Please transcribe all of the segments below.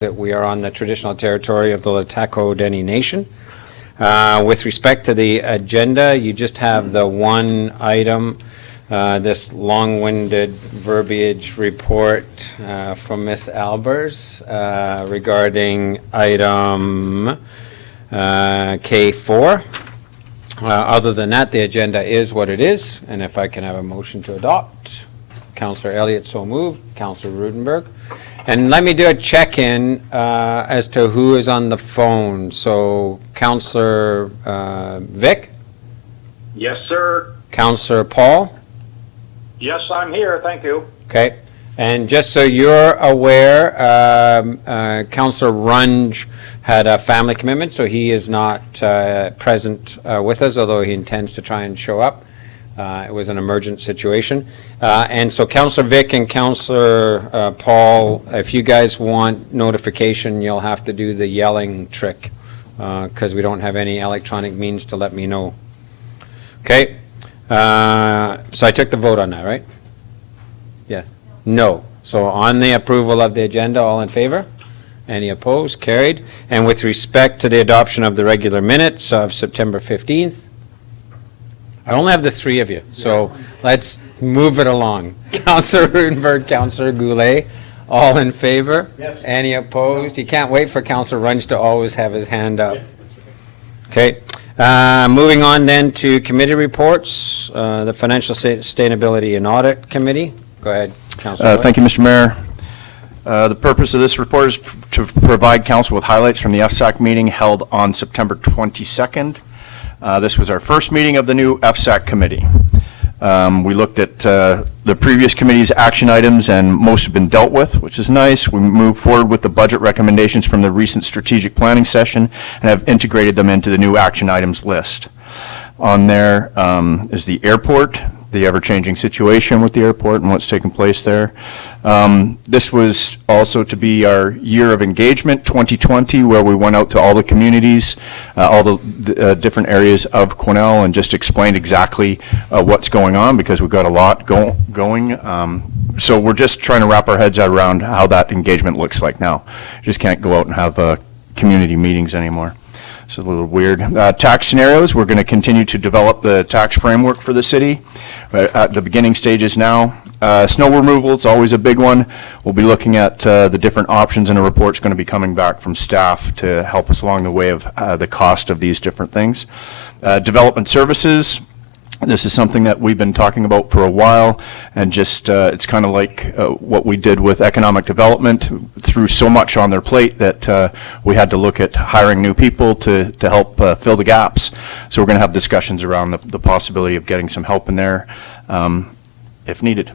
that we are on the traditional territory of the LHTAKO DENE Nation. With respect to the agenda, you just have the one item, this long-winded verbiage report from Ms. Albers regarding item K4. Other than that, the agenda is what it is, and if I can have a motion to adopt. Councillor Elliott so moved, Councillor Roodenburg. And let me do a check-in as to who is on the phone. So, Councillor Vic? Yes, sir. Councillor Paul? Yes, I'm here. Thank you. Okay. And just so you're aware, Councillor Runge had a family commitment, so he is not present with us, although he intends to try and show up. It was an emergent situation. And so Councillor Vic and Councillor Paul, if you guys want notification, you'll have to do the yelling trick because we don't have any electronic means to let me know. Okay. So I took the vote on that, right? Yeah. No. So on the approval of the agenda, all in favor? Any opposed? Carried. And with respect to the adoption of the regular minutes of September 15th, I only have the three of you, so let's move it along. Councillor Roodenburg, Councillor Goulet, all in favor? Yes. Any opposed? You can't wait for Councillor Runge to always have his hand up. Okay. Moving on then to committee reports, the Financial Sustainability and Audit Committee. Go ahead, Councillor. Thank you, Mr. Mayor. The purpose of this report is to provide Council with highlights from the FSAC meeting held on September 22nd. This was our first meeting of the new FSAC committee. We looked at the previous committee's action items and most have been dealt with, which is nice. We moved forward with the budget recommendations from the recent strategic planning session and have integrated them into the new action items list. On there is the airport, the ever-changing situation with the airport and what's taking place there. This was also to be our year of engagement, 2020, where we went out to all the communities, all the different areas of Quesnel and just explained exactly what's going on because we've got a lot going. So we're just trying to wrap our heads around how that engagement looks like now. You just can't go out and have community meetings anymore. It's a little weird. Tax scenarios, we're going to continue to develop the tax framework for the city. At the beginning stages now. Snow removal is always a big one. We'll be looking at the different options, and a report's going to be coming back from staff to help us along the way of the cost of these different things. Development services. This is something that we've been talking about for a while, and just it's kind of like what we did with economic development, threw so much on their plate that we had to look at hiring new people to help fill the gaps. So we're going to have discussions around the possibility of getting some help in there if needed.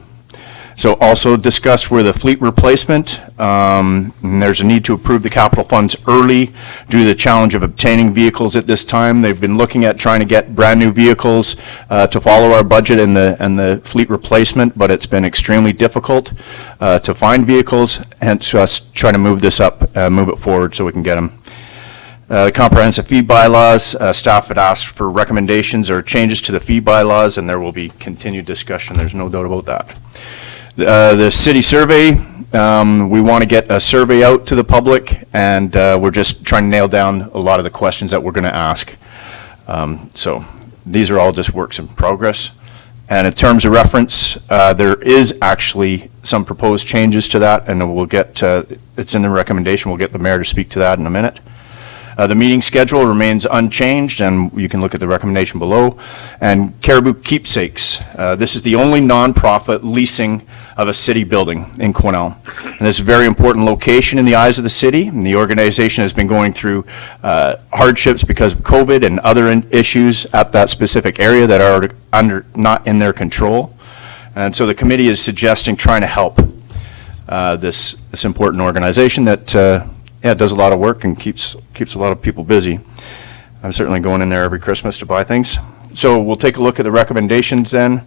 So also discussed where the fleet replacement, and there's a need to approve the capital funds early due to the challenge of obtaining vehicles at this time. They've been looking at trying to get brand new vehicles to follow our budget and the fleet replacement, but it's been extremely difficult to find vehicles, hence us trying to move this up, move it forward so we can get them. The comprehensive fee bylaws, staff had asked for recommendations or changes to the fee bylaws, and there will be continued discussion, there's no doubt about that. The city survey, we want to get a survey out to the public, and we're just trying to nail down a lot of the questions that we're going to ask. So these are all just works in progress. And in terms of reference, there is actually some proposed changes to that, and we'll get, it's in the recommendation, we'll get the mayor to speak to that in a minute. The meeting schedule remains unchanged, and you can look at the recommendation below. And Cariboo Keepsakes, this is the only nonprofit leasing of a city building in Quesnel. And it's a very important location in the eyes of the city, and the organization has been going through hardships because of COVID and other issues at that specific area that are not in their control. And so the committee is suggesting trying to help this important organization that it does a lot of work and keeps a lot of people busy. I'm certainly going in there every Christmas to buy things. So we'll take a look at the recommendations then.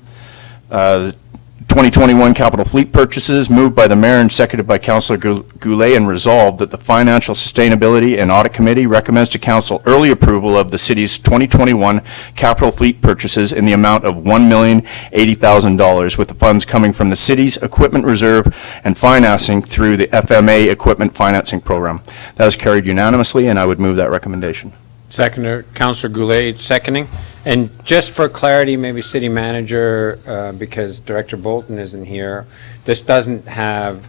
2021 capital fleet purchases, moved by the mayor and seconded by Councillor Goulet, and resolved that the Financial Sustainability and Audit Committee recommends to council early approval of the city's 2021 capital fleet purchases in the amount of $1,080,000, with the funds coming from the city's equipment reserve and financing through the FMA equipment financing program. That is carried unanimously, and I would move that recommendation. Seconder, Councillor Goulet, seconding. And just for clarity, maybe city manager, because Director Bolton isn't here, this doesn't have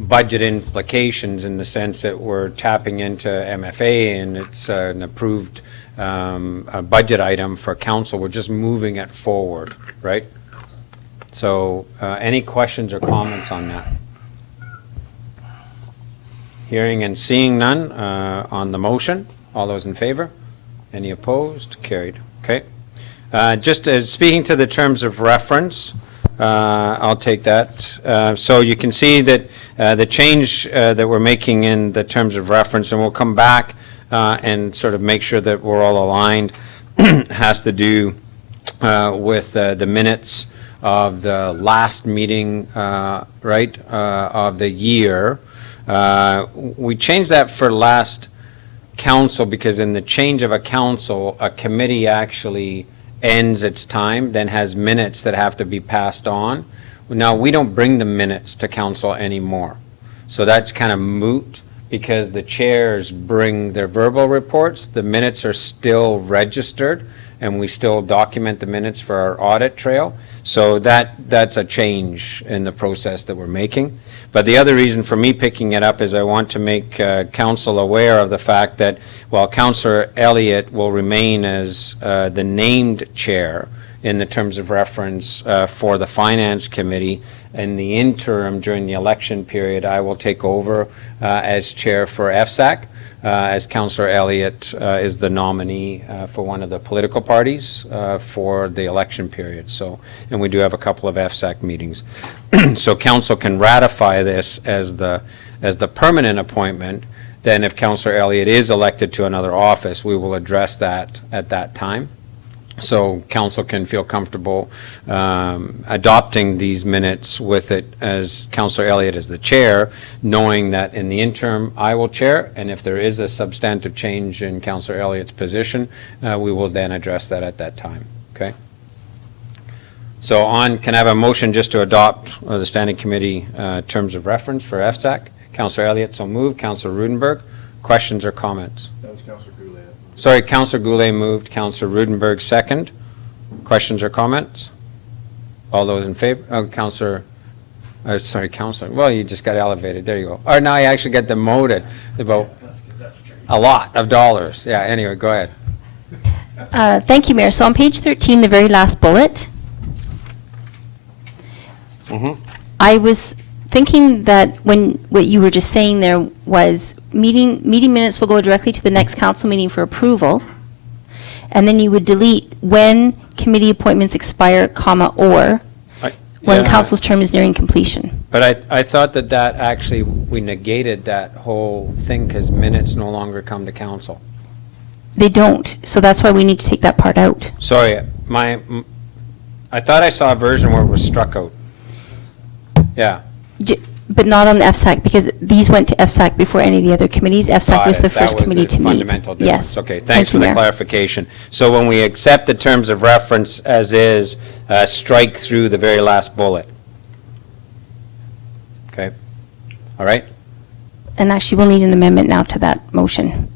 budget implications in the sense that we're tapping into MFA and it's an approved a budget item for council. We're just moving it forward, right? So any questions or comments on that? Hearing and seeing none on the motion. All those in favor? Any opposed? Carried. Okay. Just speaking to the terms of reference, I'll take that. So you can see that the change that we're making in the terms of reference, and we'll come back and sort of make sure that we're all aligned, has to do with the minutes of the last meeting, right, of the year. We changed that for last council because in the change of a council, a committee actually ends its time, then has minutes that have to be passed on. Now, we don't bring the minutes to council anymore. So that's kind of moot because the chairs bring their verbal reports. The minutes are still registered and we still document the minutes for our audit trail. So that's a change in the process that we're making. But the other reason for me picking it up is I want to make council aware of the fact that while Councillor Elliott will remain as the named chair in the terms of reference for the Finance Committee, in the interim during the election period, I will take over as chair for FSAC. As Councillor Elliott is the nominee for one of the political parties for the election period. So, and we do have a couple of FSAC meetings. So council can ratify this as the permanent appointment. Then if Councillor Elliott is elected to another office, we will address that at that time. So council can feel comfortable adopting these minutes with it as Councillor Elliott as the chair, knowing that in the interim I will chair, and if there is a substantive change in Councillor Elliott's position, we will then address that at that time. Okay. So can I have a motion just to adopt the Standing Committee terms of reference for FSAC? Councillor Elliott, so moved. Councillor Roodenburg, questions or comments? That was Councillor Goulet. Sorry, Councillor Goulet moved. Councillor Roodenburg second. Questions or comments? All those in favor? Oh, Councillor, sorry, Councillor. Well, you just got elevated. There you go. Or now you actually get demoted about a lot of dollars. Yeah, anyway, go ahead. Thank you, Mayor. So on page 13, the very last bullet, I was thinking that what you were just saying there was meeting minutes will go directly to the next council meeting for approval, and then you would delete when committee appointments expire, comma, or when council's term is nearing completion. But I thought that actually, we negated that whole thing because minutes no longer come to council. They don't, so that's why we need to take that part out. Sorry, I thought I saw a version where it was struck out. Yeah. But not on the FSAC, because these went to FSAC before any of the other committees. FSAC was the first committee to meet. Fundamental difference. Yes. Okay, thanks for the clarification. So when we accept the terms of reference as is, strike through the very last bullet. Okay. All right. And actually, we'll need an amendment now to that motion.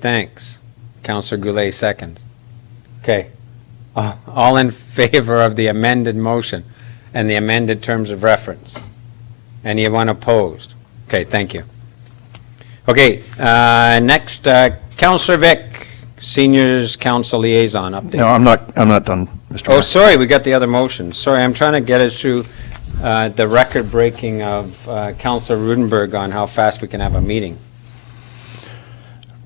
Thanks. Councillor Goulet seconds. Okay. All in favor of the amended motion and the amended terms of reference? Anyone opposed? Okay, thank you. Okay, next, Councillor Vic, Seniors Council Liaison update. No, I'm not done, Mr. Mayor. Oh, sorry, we got the other motion. Sorry, I'm trying to get us through the record breaking of Councillor Roodenburg on how fast we can have a meeting.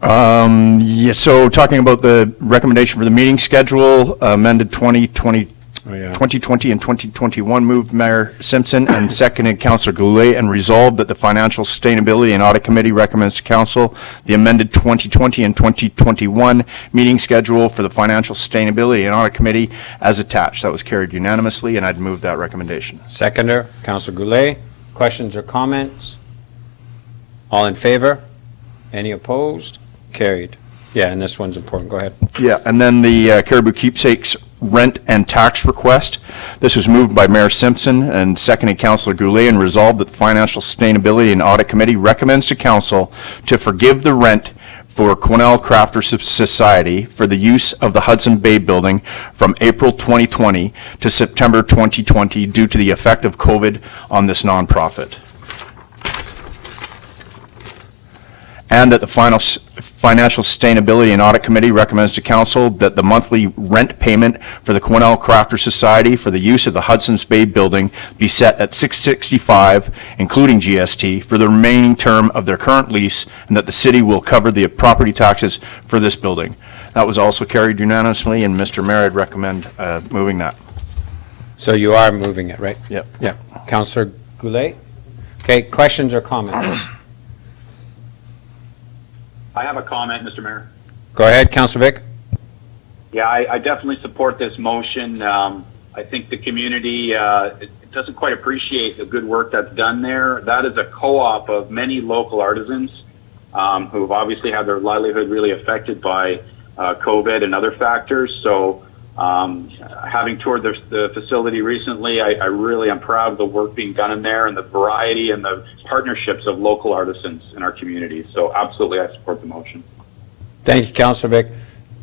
Yeah, so talking about the recommendation for the meeting schedule, amended 2020 2020 and 2021, moved Mayor Simpson and seconded Councillor Goulet, and resolved that the Financial Sustainability and Audit Committee recommends to Council the amended 2020 and 2021 meeting schedule for the Financial Sustainability and Audit Committee as attached. That was carried unanimously, and I'd move that recommendation. Seconder, Councillor Goulet. Questions or comments? All in favor? Any opposed? Carried. Yeah, and this one's important. Go ahead. Yeah, and then the Cariboo Keepsakes rent and tax request. This was moved by Mayor Simpson and seconded Councillor Goulet, and resolved that the Financial Sustainability and Audit Committee recommends to Council to forgive the rent for Quesnel Crafters Society for the use of the Hudson Bay building from April 2020 to September 2020 due to the effect of COVID on this nonprofit. And that the Financial Sustainability and Audit Committee recommends to Council that the monthly rent payment for the Quesnel Crafter Society for the use of the Hudson's Bay building be set at $665, including GST, for the remaining term of their current lease, and that the city will cover the property taxes for this building. That was also carried unanimously, and Mr. Mayor, I'd recommend moving that. So you are moving it, right? Yep. Yeah. Councillor Goulet? Okay, questions or comments? I have a comment, Mr. Mayor. Go ahead, Councillor Vic. Yeah, I definitely support this motion. I think the community it doesn't quite appreciate the good work that's done there. That is a co-op of many local artisans who have obviously had their livelihood really affected by COVID and other factors. So having toured the facility recently, I really am proud of the work being done in there and the variety and the partnerships of local artisans in our community. So absolutely, I support the motion. Thank you, Councillor Vic.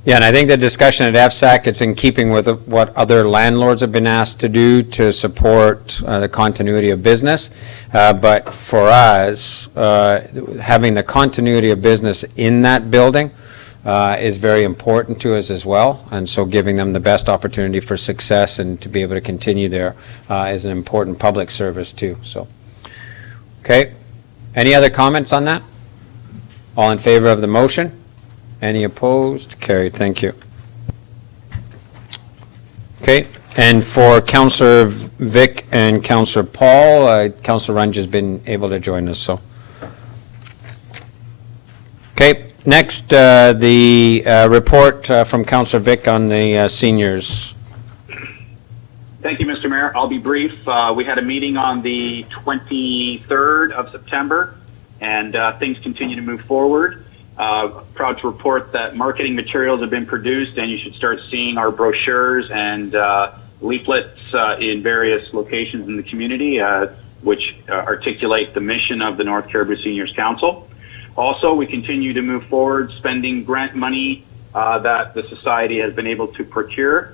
Yeah, and I think the discussion at FSAC, it's in keeping with what other landlords have been asked to do to support the continuity of business. But for us, having the continuity of business in that building is very important to us as well. And so giving them the best opportunity for success and to be able to continue there is an important public service too. So, okay. Any other comments on that? All in favor of the motion? Any opposed? Carried. Thank you. Okay. And for Councillor Vic and Councillor Paul, Councillor Runge has been able to join us. So, okay. Next, the report from Councillor Vic on the seniors. Thank you, Mr. Mayor. I'll be brief. We had a meeting on the 23rd of September, and things continue to move forward. Proud to report that marketing materials have been produced, and you should start seeing our brochures and leaflets in various locations in the community, which articulate the mission of the North Cariboo Seniors Council. Also, we continue to move forward spending grant money that the Society has been able to procure.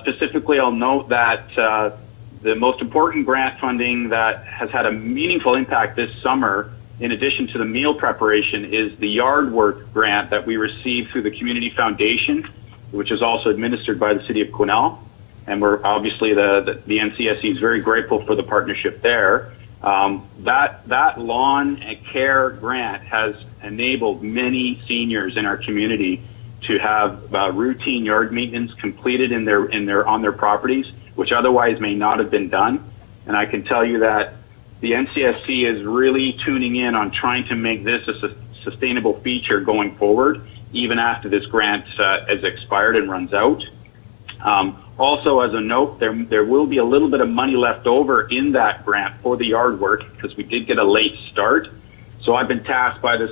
Specifically, I'll note that the most important grant funding that has had a meaningful impact this summer, in addition to the meal preparation, is the yard work grant that we received through the Community Foundation, which is also administered by the City of Quesnel. And we're obviously, the NCSE is very grateful for the partnership there. That lawn and care grant has enabled many seniors in our community to have routine yard maintenance completed on their properties, which otherwise may not have been done. And I can tell you that the NCSC is really tuning in on trying to make this a sustainable feature going forward, even after this grant has expired and runs out. Also, as a note, there will be a little bit of money left over in that grant for the yard work because we did get a late start. So I've been tasked by the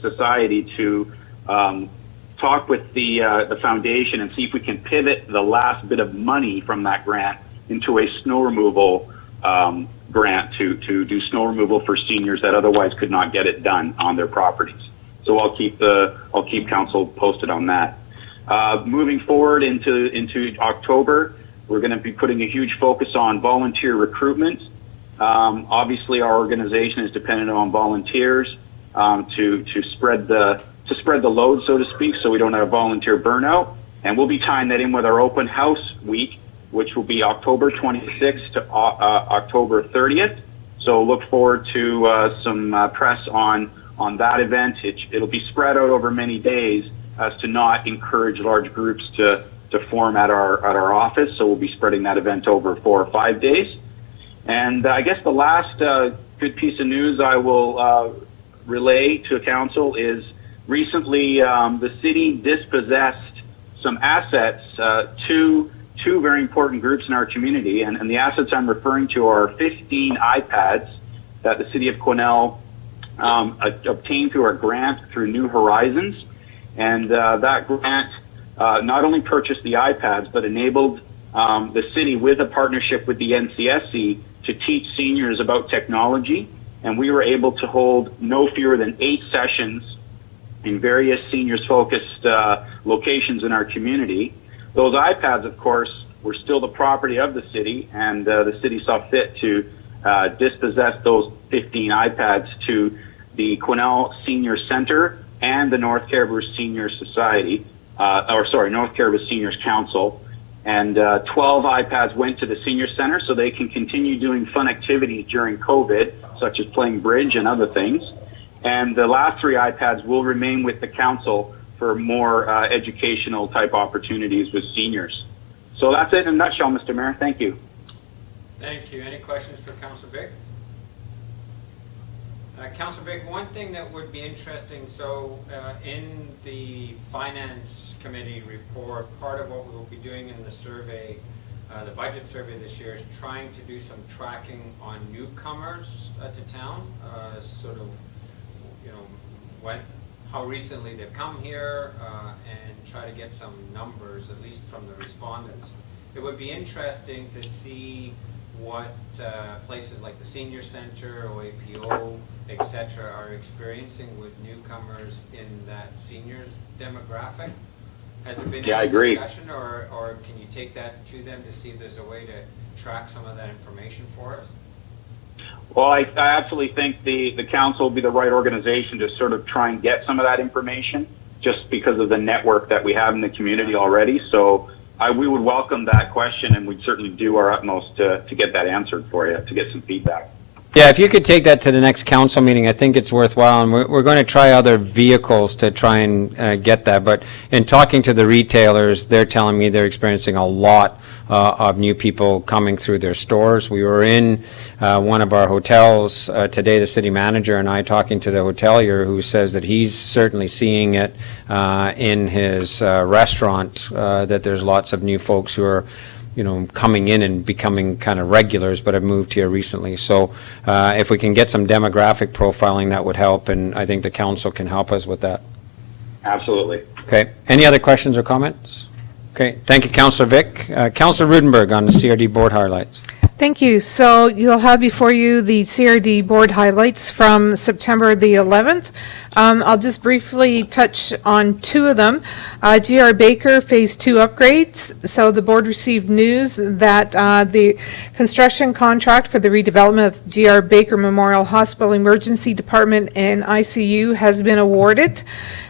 society to talk with the foundation and see if we can pivot the last bit of money from that grant into a snow removal grant to do snow removal for seniors that otherwise could not get it done on their properties. So I'll keep council posted on that. Moving forward into October, we're going to be putting a huge focus on volunteer recruitment. Obviously, our organization is dependent on volunteers to spread the load, so to speak, so we don't have volunteer burnout. And we'll be tying that in with our open house week, which will be October 26th to October 30th. So look forward to some press on that event. It'll be spread out over many days as to not encourage large groups to to form at our office. So we'll be spreading that event over 4 or 5 days. And I guess the last good piece of news I will relay to council is recently the city dispossessed some assets to two very important groups in our community. And the assets I'm referring to are 15 iPads that the city of Quesnel obtained through our grant through New Horizons. And that grant not only purchased the iPads, but enabled the city with a partnership with the NCSC to teach seniors about technology. And we were able to hold no fewer than 8 sessions in various seniors-focused locations in our community. Those iPads, of course, were still the property of the city, and the city saw fit to dispossess those 15 iPads to the Quesnel Senior Center and the North Cariboo Senior Society, North Cariboo Seniors Council. And 12 iPads went to the Senior Center so they can continue doing fun activities during COVID, such as playing bridge and other things. And the last 3 iPads will remain with the council for more educational type opportunities with seniors. So that's it in a nutshell, Mr. Mayor. Thank you. Thank you. Any questions for Councillor Vick? Councillor Vick, one thing that would be interesting, so in the Finance Committee report, part of what we will be doing in the survey, the budget survey this year, is trying to do some tracking on newcomers to town, sort of, you know, how recently they've come here, and try to get some numbers, at least from the respondents. It would be interesting to see what places like the Senior Center, OAPO, etc., are experiencing with newcomers in that seniors demographic. Has it been any discussion, or can you take that to them to see if there's a way to track some of that information for us? Well, I absolutely think the council will be the right organization to sort of try and get some of that information, just because of the network that we have in the community already. So we would welcome that question, and we'd certainly do our utmost to get that answered for you, to get some feedback. Yeah, if you could take that to the next council meeting, I think it's worthwhile, and we're going to try other vehicles to try and get that. But in talking to the retailers, they're telling me they're experiencing a lot of new people coming through their stores. We were in one of our hotels today, the city manager and I, talking to the hotelier, who says that he's certainly seeing it in his restaurant, that there's lots of new folks who are, you know, coming in and becoming kind of regulars, but have moved here recently. So if we can get some demographic profiling, that would help, and I think the council can help us with that. Absolutely. Okay. Any other questions or comments? Okay. Thank you, Councillor Vick. Councillor Roodenburg on the CRD board highlights. Thank you. So you'll have before you the CRD board highlights from September the 11th. I'll just briefly touch on 2 of them. GR Baker Phase 2 upgrades. So the board received news that the construction contract for the redevelopment of GR Baker Memorial Hospital Emergency Department and ICU has been awarded.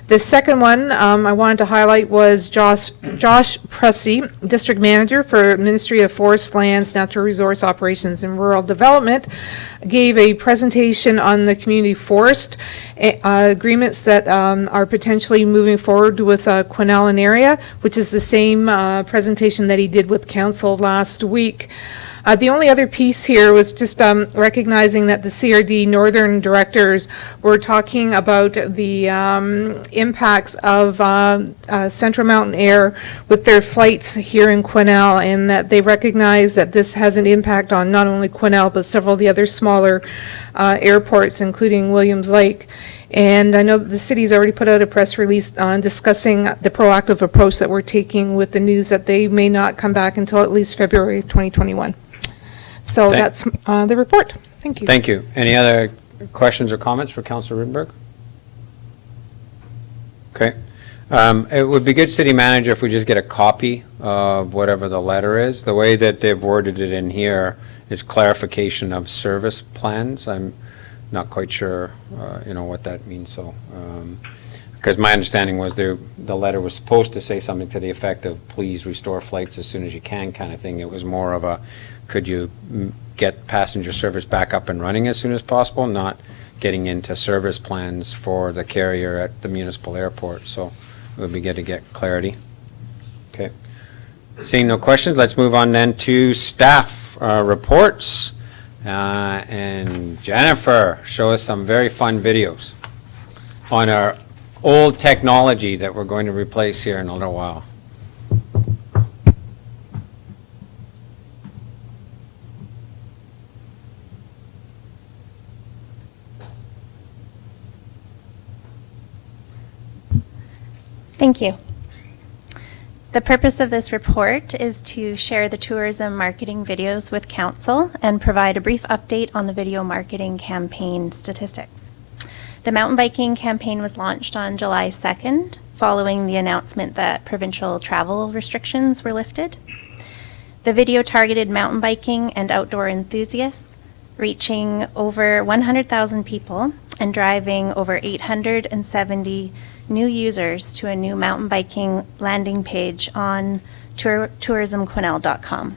The second one I wanted to highlight was Josh Pressey, District Manager for Ministry of Forest Lands, Natural Resource Operations and Rural Development, gave a presentation on the community forest agreements that are potentially moving forward with Quesnel and area, which is the same presentation that he did with council last week. The only other piece here was just recognizing that the CRD Northern directors were talking about the impacts of Central Mountain Air with their flights here in Quesnel, and that they recognize that this has an impact on not only Quesnel but several of the other smaller airports, including Williams Lake. And I know that the city's already put out a press release on discussing the proactive approach that we're taking, with the news that they may not come back until at least February of 2021. So that's the report. Thank you. Thank you. Any other questions or comments for Councillor Roodenburg? Okay. It would be good, City Manager, if we just get a copy of whatever the letter is. The way that they've worded it in here is clarification of service plans. I'm not quite sure, what that means. So, because my understanding was the letter was supposed to say something to the effect of please restore flights as soon as you can kind of thing. It was more of a could you get passenger service back up and running as soon as possible, not getting into service plans for the carrier at the municipal airport. So it would be good to get clarity. Okay. Seeing no questions, let's move on then to staff reports. And Jennifer, show us some very fun videos on our old technology that we're going to replace here in a little while. Thank you. The purpose of this report is to share the tourism marketing videos with Council and provide a brief update on the video marketing campaign statistics. The mountain biking campaign was launched on July 2nd, following the announcement that provincial travel restrictions were lifted. The video targeted mountain biking and outdoor enthusiasts, reaching over 100,000 people and driving over 870 new users to a new mountain biking landing page on tourismquenelle.com.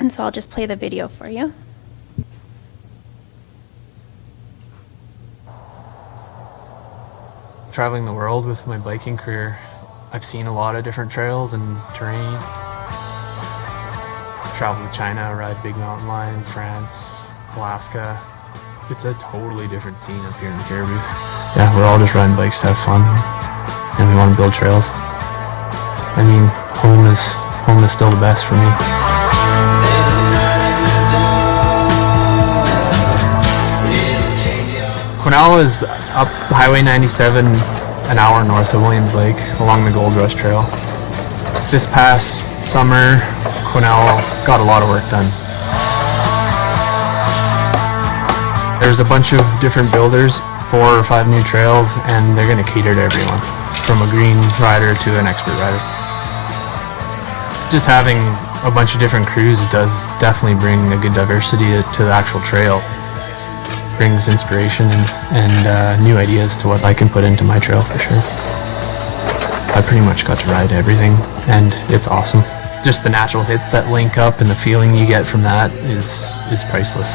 And so I'll just play the video for you. Traveling the world with my biking career, I've seen a lot of different trails and terrain. Traveled to China, ride big mountain lions, France, Alaska. It's a totally different scene up here in the Cariboo. Yeah, we're all just riding bikes to have fun, and we want to build trails. I mean, home is still the best for me. Quesnel is up Highway 97, an hour north of Williams Lake, along the Gold Rush Trail. This past summer, Quesnel got a lot of work done. There's a bunch of different builders, 4 or 5 new trails, and they're going to cater to everyone, from a green rider to an expert rider. Just having a bunch of different crews does definitely bring a good diversity to the actual trail. Brings inspiration and new ideas to what I can put into my trail for sure. I pretty much got to ride everything, and it's awesome. Just the natural hits that link up and the feeling you get from that is priceless.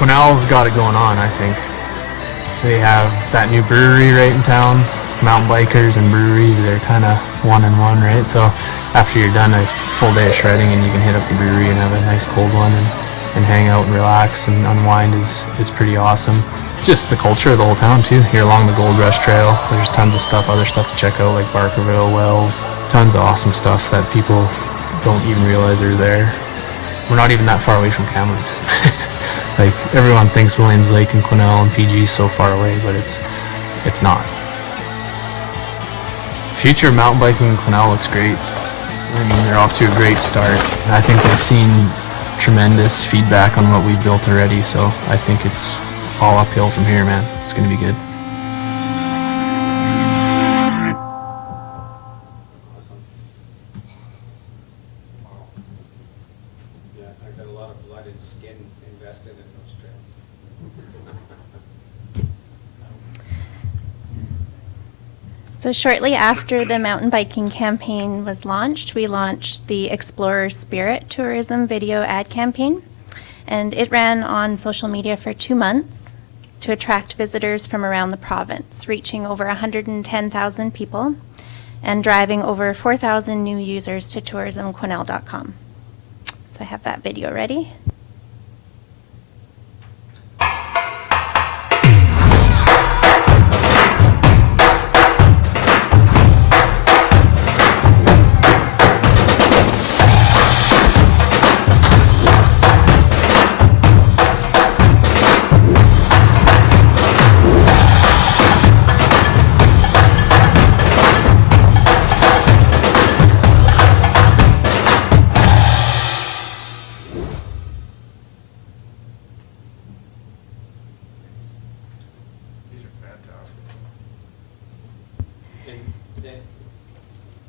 Quesnel's got it going on, I think. They have that new brewery right in town. Mountain bikers and breweries, they're kind of one and one, right? So after you're done a full day of shredding and you can hit up the brewery and have a nice cold one and hang out and relax and unwind is pretty awesome. Just the culture of the whole town too. Here along the Gold Rush Trail, there's tons of stuff, other stuff to check out like Barkerville, Wells. Tons of awesome stuff that people don't even realize are there. We're not even that far away from Kamloops. Like everyone thinks Williams Lake and Quesnel and PG is so far away, but it's not. Future of mountain biking in Quesnel looks great. I mean, they're off to a great start. And I think they've seen tremendous feedback on what we've built already, so I think it's all uphill from here, man. It's going to be good. So shortly after the mountain biking campaign was launched, we launched the Explorer Spirit Tourism video ad campaign. And it ran on social media for 2 months to attract visitors from around the province, reaching over 110,000 people and driving over 4,000 new users to tourismquenelle.com. So I have that video ready.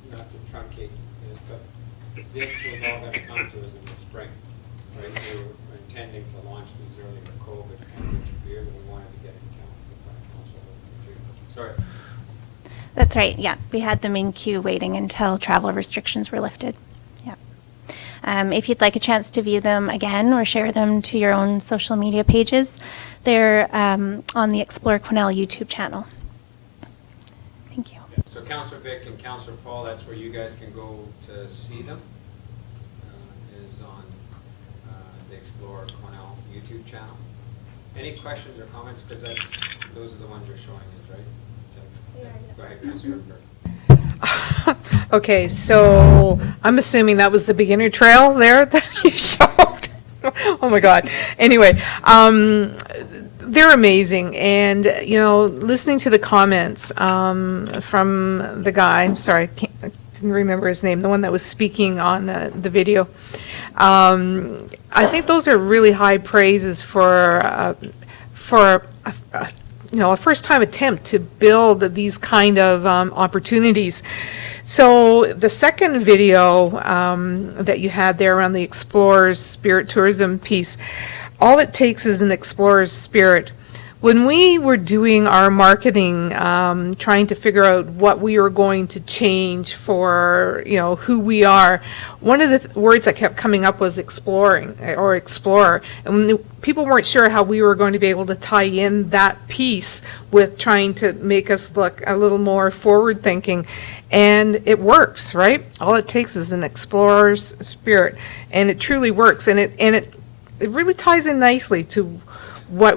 Not to truncate this, but this was all going to come to us in the spring, right? We were intending to launch these early with COVID and interfered, and we wanted to get it council. Sorry. That's right, yeah. We had them in queue waiting until travel restrictions were lifted. Yeah. If you'd like a chance to view them again or share them to your own social media pages, they're on the Explore Quesnel YouTube channel. Thank you. So Councillor Vic and Councillor Paul, that's where you guys can go to see them, is on the Explore Quesnel YouTube channel. Any questions or comments? Because those are the ones you're showing us, right? Go ahead, Councillor Roodenburg. Okay, so I'm assuming that was the beginner trail there that you showed. Oh my God. Anyway, they're amazing, and listening to the comments from the guy. I'm sorry, I didn't remember his name. The one that was speaking on the video. I think those are really high praises for a first-time attempt to build these kind of opportunities. So the second video that you had there around the Explorer's Spirit tourism piece, all it takes is an explorer's spirit. When we were doing our marketing, trying to figure out what we were going to change for, who we are, one of the words that kept coming up was exploring or explorer. And when people weren't sure how we were going to be able to tie in that piece with trying to make us look a little more forward thinking. And it works, right? All it takes is an explorer's spirit, and it truly works. And it really ties in nicely to where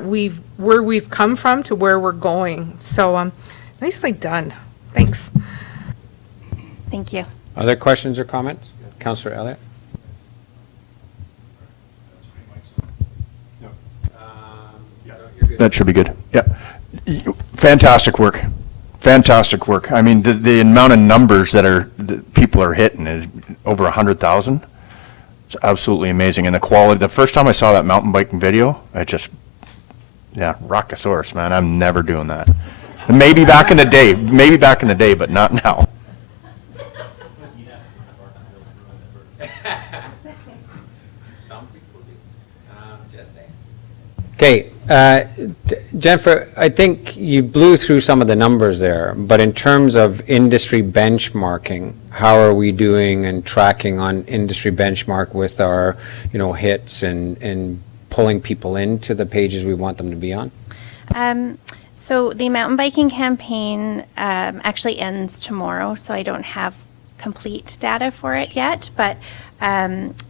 we've come from to where we're going. So nicely done. Thanks. Thank you. Other questions or comments? Councillor Elliott? No. You're good. That should be good. Yeah. Fantastic work. Fantastic work. I mean, the amount of numbers that people are hitting is over 100,000. It's absolutely amazing. And the quality, the first time I saw that mountain biking video, rockosaurus, man. I'm never doing that. Maybe back in the day, but not now. Some people do. Just saying. Okay, Jennifer, I think you blew through some of the numbers there, but in terms of industry benchmarking, how are we doing and tracking on industry benchmark with our, hits and pulling people into the pages we want them to be on? So the mountain biking campaign actually ends tomorrow, so I don't have complete data for it yet, but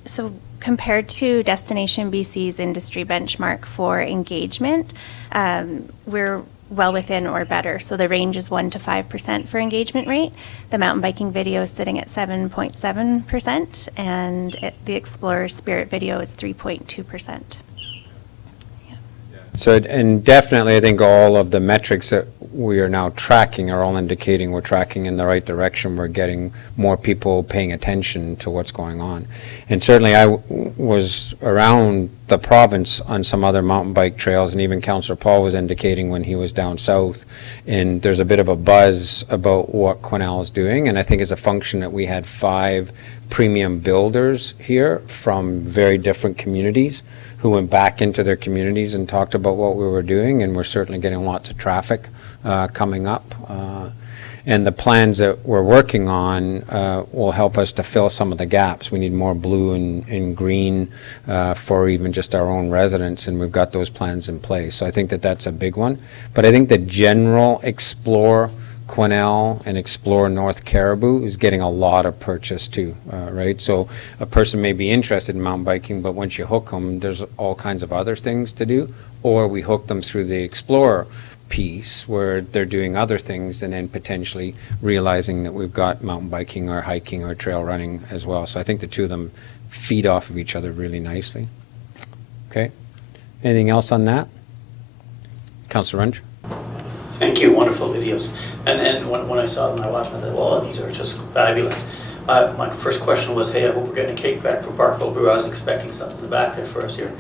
so compared to Destination BC's industry benchmark for engagement, we're well within or better. So the range is 1% to 5% for engagement rate. The mountain biking video is sitting at 7.7%, and the Explorer Spirit video is 3.2%. So, and definitely, I think all of the metrics that we are now tracking are all indicating we're tracking in the right direction. We're getting more people paying attention to what's going on. And certainly I was around the province on some other mountain bike trails, and even Councillor Paul was indicating when he was down south, and there's a bit of a buzz about what Quesnel is doing, and I think it's a function that we had 5 premium builders here from very different communities who went back into their communities and talked about what we were doing, and we're certainly getting lots of traffic coming up. And the plans that we're working on will help us to fill some of the gaps. We need more blue and green for even just our own residents, and we've got those plans in place. So I think that that's a big one. But I think the general Explore Quesnel and Explore North Cariboo is getting a lot of purchase too, right? So a person may be interested in mountain biking, but once you hook them, there's all kinds of other things to do. Or we hook them through the Explorer piece where they're doing other things and then potentially realizing that we've got mountain biking or hiking or trail running as well. So I think the two of them feed off of each other really nicely. Okay. Anything else on that? Councillor Runge? Thank you, wonderful videos. And when I saw them, I watched them, I thought, well, these are just fabulous. My first question was, hey, I hope we're getting a cake back from Barkville Brew. I was expecting something in the back there for us here.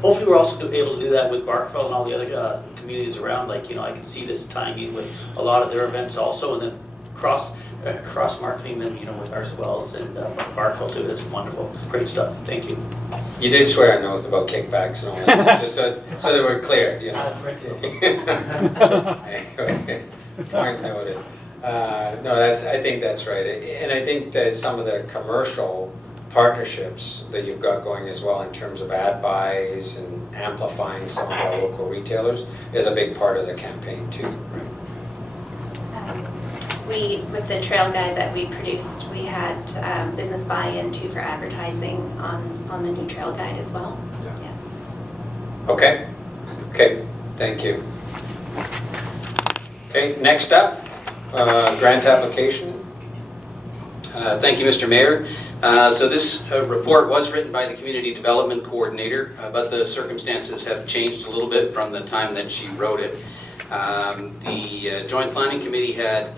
Hopefully we're also able to do that with Barkville and all the other communities around. Like, I can see this tying in with a lot of their events also, and then cross-marketing them, with our swells and Barkville too. That's wonderful. Great stuff. Thank you. You did swear an oth about kickbacks and all that, just so that we're clear. Anyway, point noted. No, I think that's right. And I think that some of the commercial partnerships that you've got going as well in terms of ad buys and amplifying some of our local retailers is a big part of the campaign too, right? With the trail guide that we produced, we had business buy-in too for advertising on the new trail guide as well. Yeah. Okay, thank you. Okay, next up, grant application. Thank you, Mr. Mayor. So this report was written by the Community Development Coordinator, but the circumstances have changed a little bit from the time that she wrote it. The Joint Planning Committee had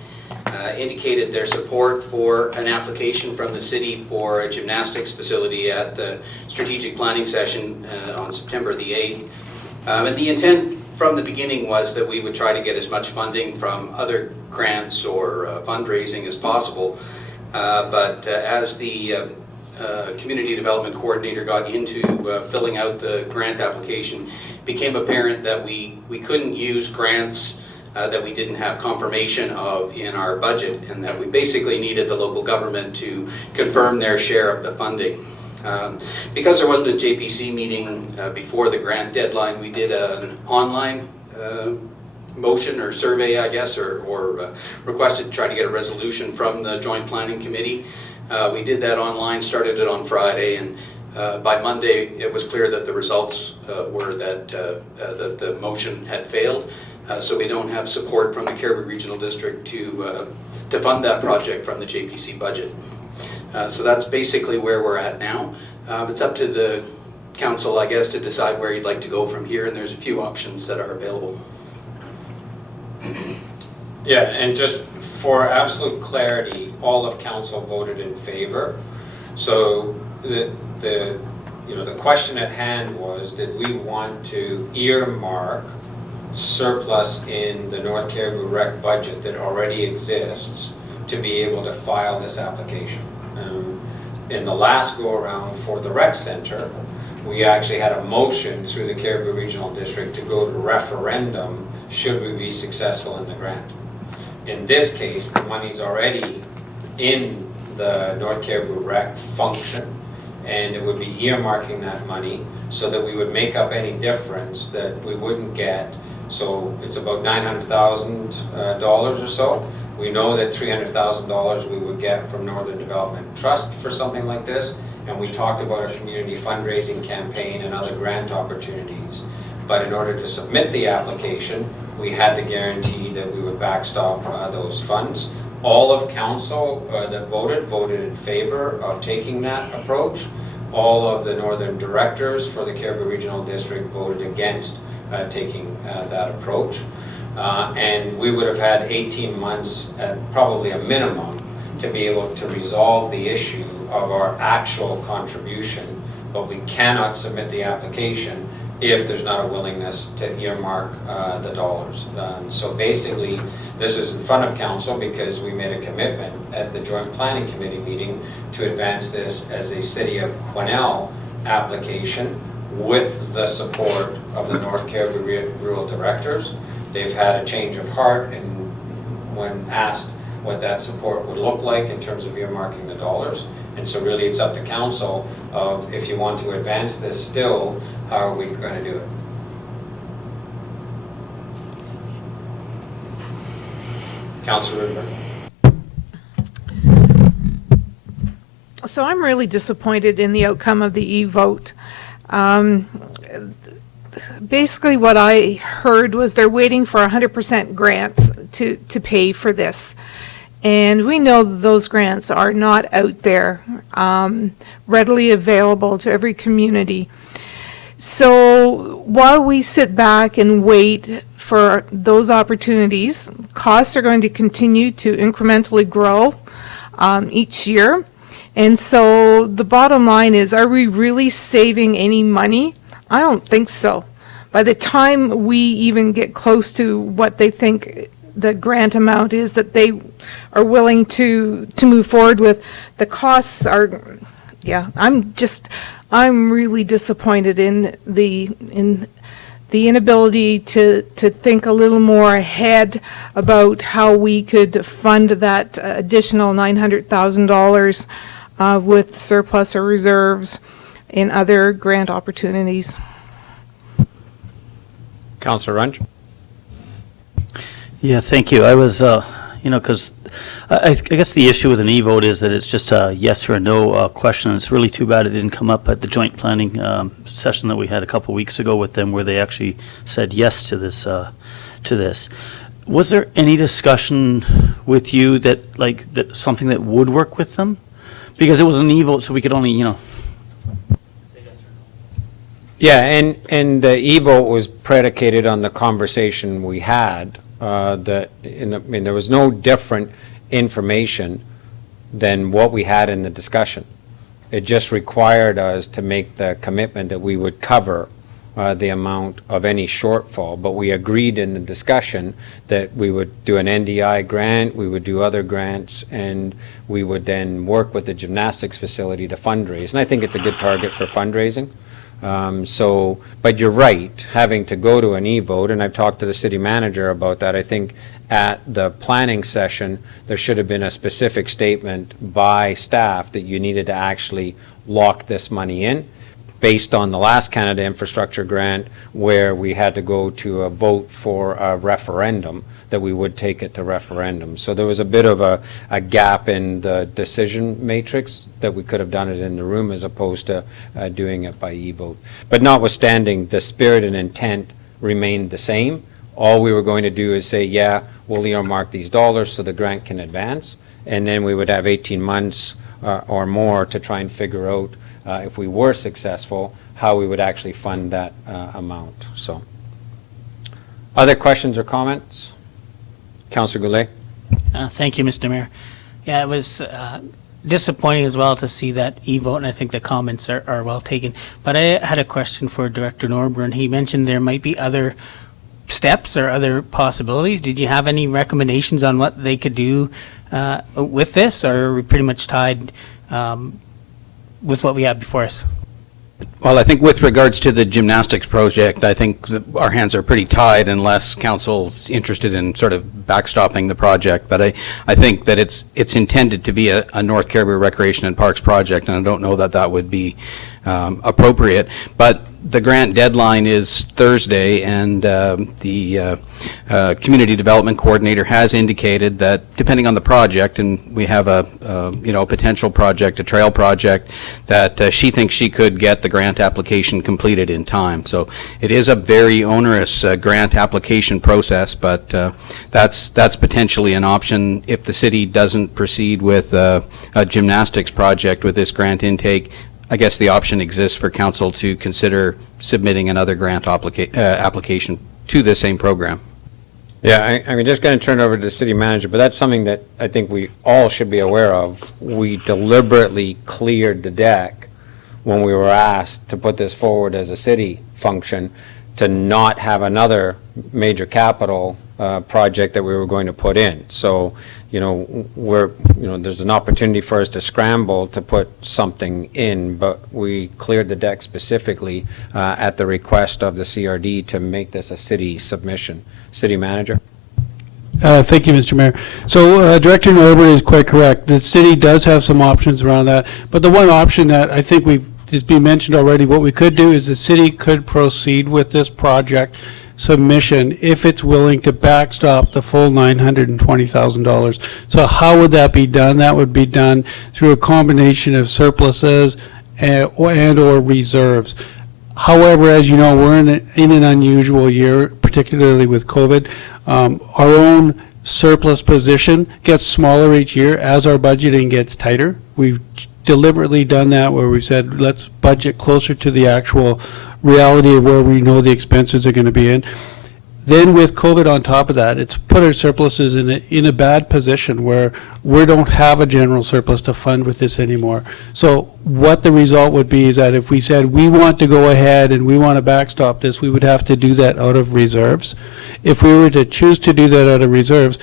indicated their support for an application from the city for a gymnastics facility at the strategic planning session on September the 8th. And the intent from the beginning was that we would try to get as much funding from other grants or fundraising as possible. But as the Community Development Coordinator got into filling out the grant application, it became apparent that we couldn't use grants that we didn't have confirmation of in our budget, and that we basically needed the local government to confirm their share of the funding. Because there wasn't a JPC meeting before the grant deadline, we did an online motion or survey, I guess, or requested to try to get a resolution from the Joint Planning Committee. We did that online, started it on Friday, and by Monday it was clear that the results were that the motion had failed. So we don't have support from the Cariboo Regional District to fund that project from the JPC budget. So that's basically where we're at now. It's up to the council, I guess, to decide where you'd like to go from here, and there's a few options that are available. Yeah, and just for absolute clarity, all of council voted in favor. So the question at hand was, did we want to earmark surplus in the North Cariboo Rec budget that already exists to be able to file this application? In the last go-around for the rec center, we actually had a motion through the Cariboo Regional District to go to referendum should we be successful in the grant. In this case, the money's already in the North Cariboo Rec function, and it would be earmarking that money so that we would make up any difference that we wouldn't get. So it's about $900,000 or so. We know that $300,000 we would get from Northern Development Trust for something like this, and we talked about a community fundraising campaign and other grant opportunities. But in order to submit the application, we had to guarantee that we would backstop those funds. All of council that voted in favor of taking that approach. All of the Northern directors for the Cariboo Regional District voted against taking that approach. And we would have had 18 months at probably a minimum to be able to resolve the issue of our actual contribution, but we cannot submit the application if there's not a willingness to earmark the dollars. So basically, this is in front of council because we made a commitment at the Joint Planning Committee meeting to advance this as a City of Quesnel application with the support of the North Cariboo Rural Directors. They've had a change of heart, and when asked what that support would look like in terms of earmarking the dollars. And so really it's up to council of, if you want to advance this still, how are we going to do it? Councillor Roodenburg. So I'm really disappointed in the outcome of the e-vote. Basically, what I heard was they're waiting for 100% grants to pay for this. And we know those grants are not out there readily available to every community. So while we sit back and wait for those opportunities, costs are going to continue to incrementally grow each year. And so the bottom line is, are we really saving any money? I don't think so. By the time we even get close to what they think the grant amount is that they are willing to move forward with, the costs are, yeah, I'm really disappointed in the inability to think a little more ahead about how we could fund that additional $900,000 with surplus or reserves in other grant opportunities. Councillor Runge. Yeah, thank you. I was, because I guess the issue with an e-vote is that it's just a yes or a no question. It's really too bad it didn't come up at the joint planning session that we had a couple weeks ago with them, where they actually said yes to this. Was there any discussion with you that something that would work with them? Because it was an e-vote, so we could only, say yes or no. Yeah, and the e-vote was predicated on the conversation we had. There was no different information than what we had in the discussion. It just required us to make the commitment that we would cover the amount of any shortfall, but we agreed in the discussion that we would do an NDI grant, we would do other grants, and we would then work with the gymnastics facility to fundraise. And I think it's a good target for fundraising. But you're right, having to go to an e-vote, and I've talked to the city manager about that. I think at the planning session, there should have been a specific statement by staff that you needed to actually lock this money in, based on the last Canada Infrastructure Grant, where we had to go to a vote for a referendum, that we would take it to referendum. So there was a bit of a gap in the decision matrix, that we could have done it in the room as opposed to doing it by e-vote. But notwithstanding, the spirit and intent remained the same. All we were going to do is say, yeah, we'll earmark these dollars so the grant can advance, and then we would have 18 months or more to try and figure out, if we were successful, how we would actually fund that amount. So, other questions or comments? Councillor Goulet. Thank you, Mr. Mayor. Yeah, it was disappointing as well to see that e-vote, and I think the comments are well taken. But I had a question for Director Norburn. He mentioned there might be other steps or other possibilities. Did you have any recommendations on what they could do with this, or are we pretty much tied with what we have before us? Well, I think with regards to the gymnastics project, I think our hands are pretty tied unless council's interested in sort of backstopping the project. But I think that it's intended to be a North Cariboo Recreation and Parks project, and I don't know that that would be appropriate. But the grant deadline is Thursday, and the community development coordinator has indicated that depending on the project, and we have a potential project, a trail project, that she thinks she could get the grant application completed in time. So it is a very onerous grant application process, but that's potentially an option if the city doesn't proceed with a gymnastics project with this grant intake. I guess the option exists for council to consider submitting another grant application to the same program. Yeah, I'm just going to turn it over to the city manager, but that's something that I think we all should be aware of. We deliberately cleared the deck when we were asked to put this forward as a city function to not have another major capital project that we were going to put in. So, there's an opportunity for us to scramble to put something in, but we cleared the deck specifically at the request of the CRD to make this a city submission. City Manager? Thank you, Mr. Mayor. So Director Norbert is quite correct. The city does have some options around that, but the one option that I think it's been mentioned already, what we could do is the city could proceed with this project submission if it's willing to backstop the full $920,000. So how would that be done? That would be done through a combination of surpluses and or reserves. However, as you know, we're in an unusual year, particularly with COVID. Our own surplus position gets smaller each year as our budgeting gets tighter. We've deliberately done that where we said, let's budget closer to the actual reality of where we know the expenses are going to be in. Then with COVID on top of that, it's put our surpluses in a bad position where we don't have a general surplus to fund with this anymore. So what the result would be is that if we said we want to go ahead and we want to backstop this, we would have to do that out of reserves. If we were to choose to do that out of reserves,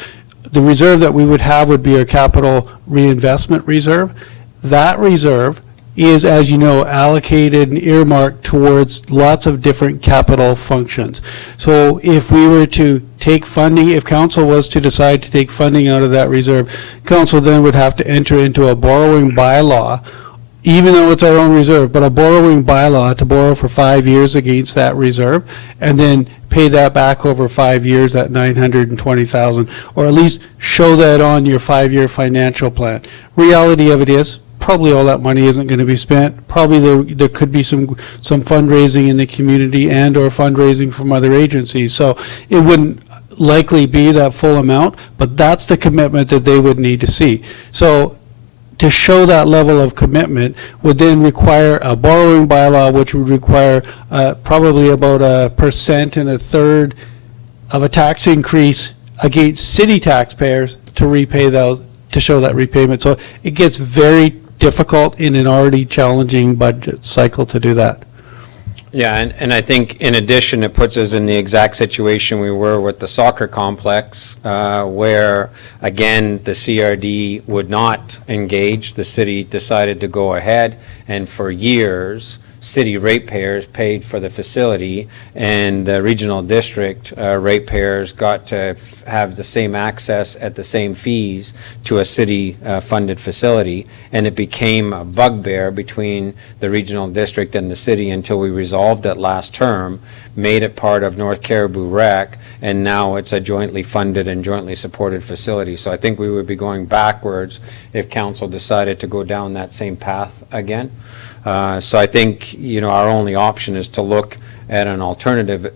the reserve that we would have would be our capital reinvestment reserve. That reserve is, as you know, allocated and earmarked towards lots of different capital functions. So if we were to take funding, if council was to decide to take funding out of that reserve, council then would have to enter into a borrowing bylaw, even though it's our own reserve, but a borrowing bylaw to borrow for 5 years against that reserve, and then pay that back over 5 years, that $920,000, or at least show that on your 5-year financial plan. Reality of it is, probably all that money isn't going to be spent. Probably there could be some fundraising in the community and or fundraising from other agencies. So it wouldn't likely be that full amount, but that's the commitment that they would need to see. So to show that level of commitment would then require a borrowing bylaw, which would require probably about 1.33% of a tax increase against city taxpayers to repay those, to show that repayment. So it gets very difficult in an already challenging budget cycle to do that. Yeah, and I think in addition, it puts us in the exact situation we were with the soccer complex, where, again, the CRD would not engage. The city decided to go ahead, and for years, city ratepayers paid for the facility, and the regional district ratepayers got to have the same access at the same fees to a city-funded facility, and it became a bugbear between the regional district and the city until we resolved it last term, made it part of North Cariboo Rec, and now it's a jointly funded and jointly supported facility. So I think we would be going backwards if council decided to go down that same path again. So I think, our only option is to look at an alternative,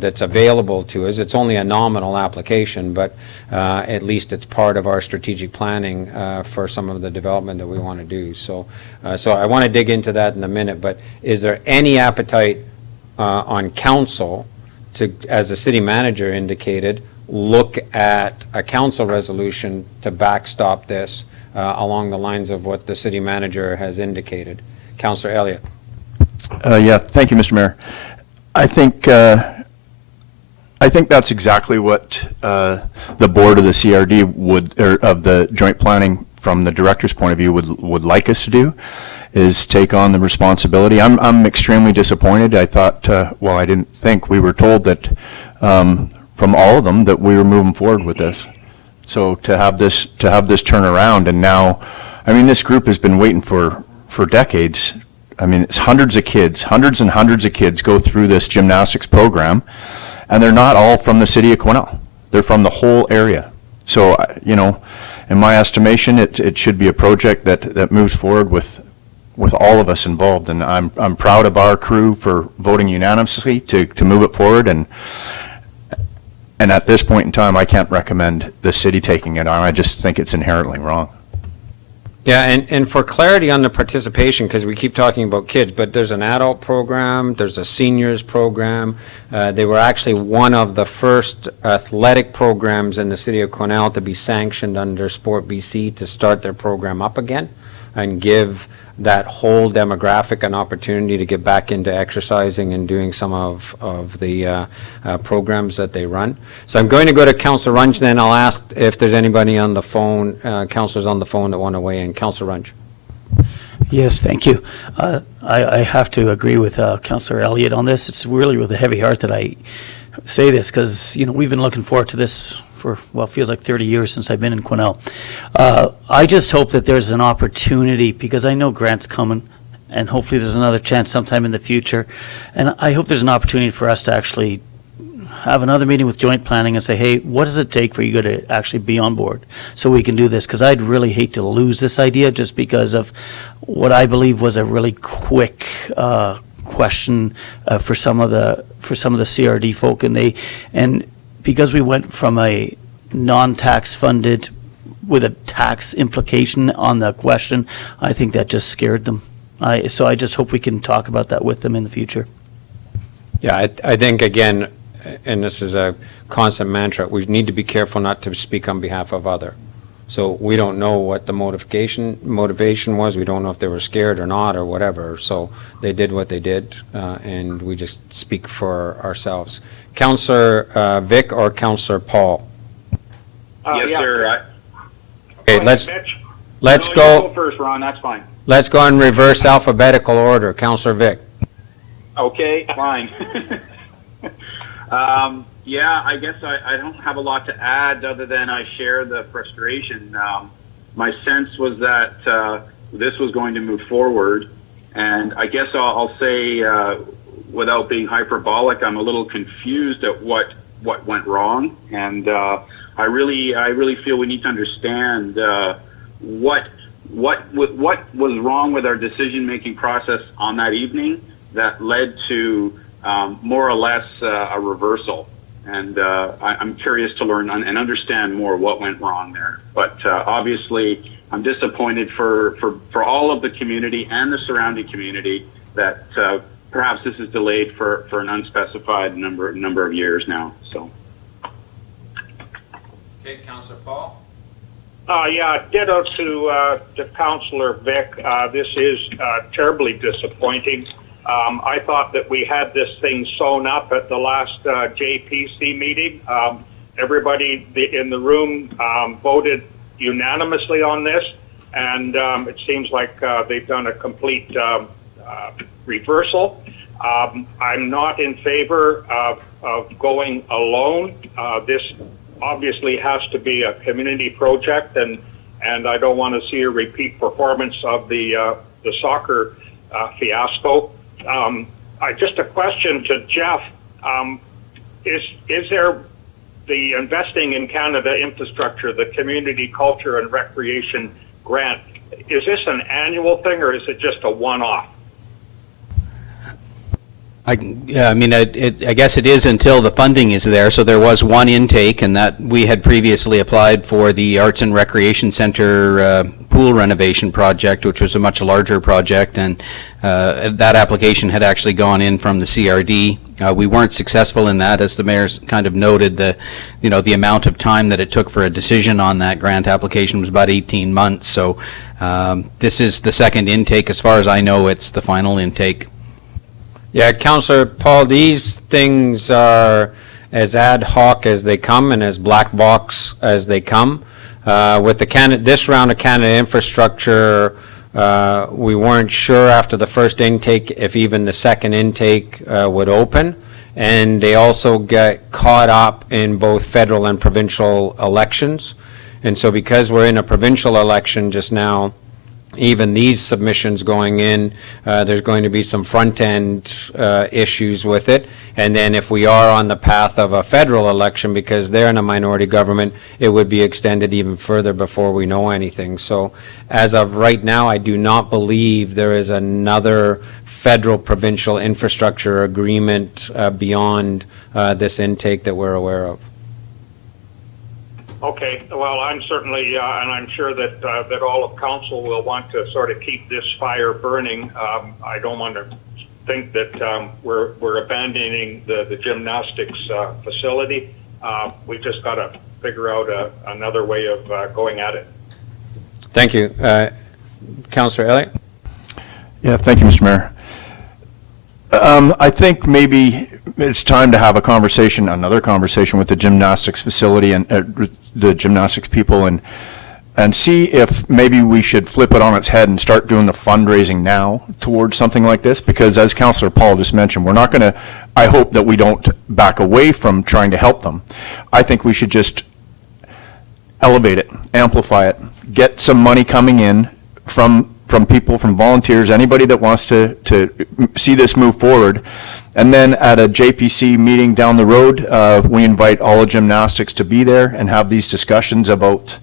that's available to us. It's only a nominal application, but at least it's part of our strategic planning for some of the development that we want to do. So I want to dig into that in a minute, but is there any appetite on council to, as the city manager indicated, look at a council resolution to backstop this along the lines of what the city manager has indicated? Councillor Elliott. Yeah, thank you, Mr. Mayor. I think that's exactly what the board of the CRD would, or of the joint planning from the director's point of view, would like us to do, is take on the responsibility. I'm extremely disappointed. I thought, I didn't think, we were told that from all of them that we were moving forward with this. So to have this turn around, and now, this group has been waiting for decades. It's hundreds and hundreds of kids go through this gymnastics program, and they're not all from the city of Quesnel. They're from the whole area. So, in my estimation, it should be a project that moves forward with all of us involved, and I'm proud of our crew for voting unanimously to move it forward, and at this point in time, I can't recommend the city taking it on. I just think it's inherently wrong. Yeah, and for clarity on the participation, because we keep talking about kids, but there's an adult program, there's a seniors program. They were actually one of the first athletic programs in the city of Quesnel to be sanctioned under Sport BC to start their program up again and give that whole demographic an opportunity to get back into exercising and doing some of the programs that they run. So I'm going to go to Councillor Runge, then I'll ask if there's anybody on the phone, councillors on the phone that want to weigh in. Councillor Runge. Yes, thank you. I have to agree with Councillor Elliott on this. It's really with a heavy heart that I say this, because, you know, we've been looking forward to this for, well, it feels like 30 years since I've been in Quesnel. I just hope that there's an opportunity, because I know grants coming, and hopefully there's another chance sometime in the future. And I hope there's an opportunity for us to actually have another meeting with joint planning and say, hey, what does it take for you to actually be on board so we can do this? Because I'd really hate to lose this idea just because of what I believe was a really quick question for some of the CRD folk, and because we went from a non-tax funded with a tax implication on the question, I think that just scared them. So I just hope we can talk about that with them in the future. Yeah, I think, again, and this is a constant mantra, we need to be careful not to speak on behalf of other. So we don't know what the motivation was. We don't know if they were scared or not or whatever. So they did what they did, and we just speak for ourselves. Councillor Vic or Councillor Paul? Yes, sir. Okay, let's No, you go. first, Ron. That's fine. Let's go in reverse alphabetical order. Councillor Vic. Okay, fine. Yeah, I guess I don't have a lot to add other than I share the frustration. My sense was that this was going to move forward, and I guess I'll say, without being hyperbolic, I'm a little confused at what went wrong, and I really feel we need to understand what was wrong with our decision-making process on that evening that led to more or less a reversal. And I'm curious to learn and understand more what went wrong there. But obviously, I'm disappointed for all of the community and the surrounding community that perhaps this is delayed for an unspecified number of years now. So. Okay, Councillor Paul. Yeah, ditto to Councillor Vic. This is terribly disappointing. I thought that we had this thing sewn up at the last JPC meeting. Everybody in the room voted unanimously on this, and it seems like they've done a complete reversal. I'm not in favor of going alone. This obviously has to be a community project, and I don't want to see a repeat performance of the soccer fiasco. Just a question to Jeff. Is there the Investing in Canada Infrastructure, the Community Culture and Recreation Grant, is this an annual thing or is it just a one-off? I guess it is until the funding is there. So there was one intake, and that we had previously applied for the Arts and Recreation Center pool renovation project, which was a much larger project, and that application had actually gone in from the CRD. We weren't successful in that, as the mayor's kind of noted. The amount of time that it took for a decision on that grant application was about 18 months. So this is the second intake. As far as I know, it's the final intake. Yeah, Councillor Paul, these things are as ad hoc as they come and as black box as they come. With this round of Canada Infrastructure, we weren't sure after the first intake if even the second intake would open. And they also get caught up in both federal and provincial elections. And so because we're in a provincial election just now, even these submissions going in, there's going to be some front-end issues with it. And then if we are on the path of a federal election, because they're in a minority government, it would be extended even further before we know anything. So as of right now, I do not believe there is another federal-provincial infrastructure agreement beyond this intake that we're aware of. Okay, well, I'm certainly, and I'm sure that that all of council will want to sort of keep this fire burning. I don't want to think that we're abandoning the gymnastics facility. We just got to figure out another way of going at it. Thank you. Councillor Elliott? Yeah, thank you, Mr. Mayor. I think maybe it's time to have another conversation with the gymnastics facility and the gymnastics people and see if maybe we should flip it on its head and start doing the fundraising now towards something like this, because as Councillor Paul just mentioned, we're not going to, I hope that we don't back away from trying to help them. I think we should just elevate it, amplify it, get some money coming in from people, from volunteers, anybody that wants to see this move forward. And then at a JPC meeting down the road, we invite all of gymnastics to be there and have these discussions about,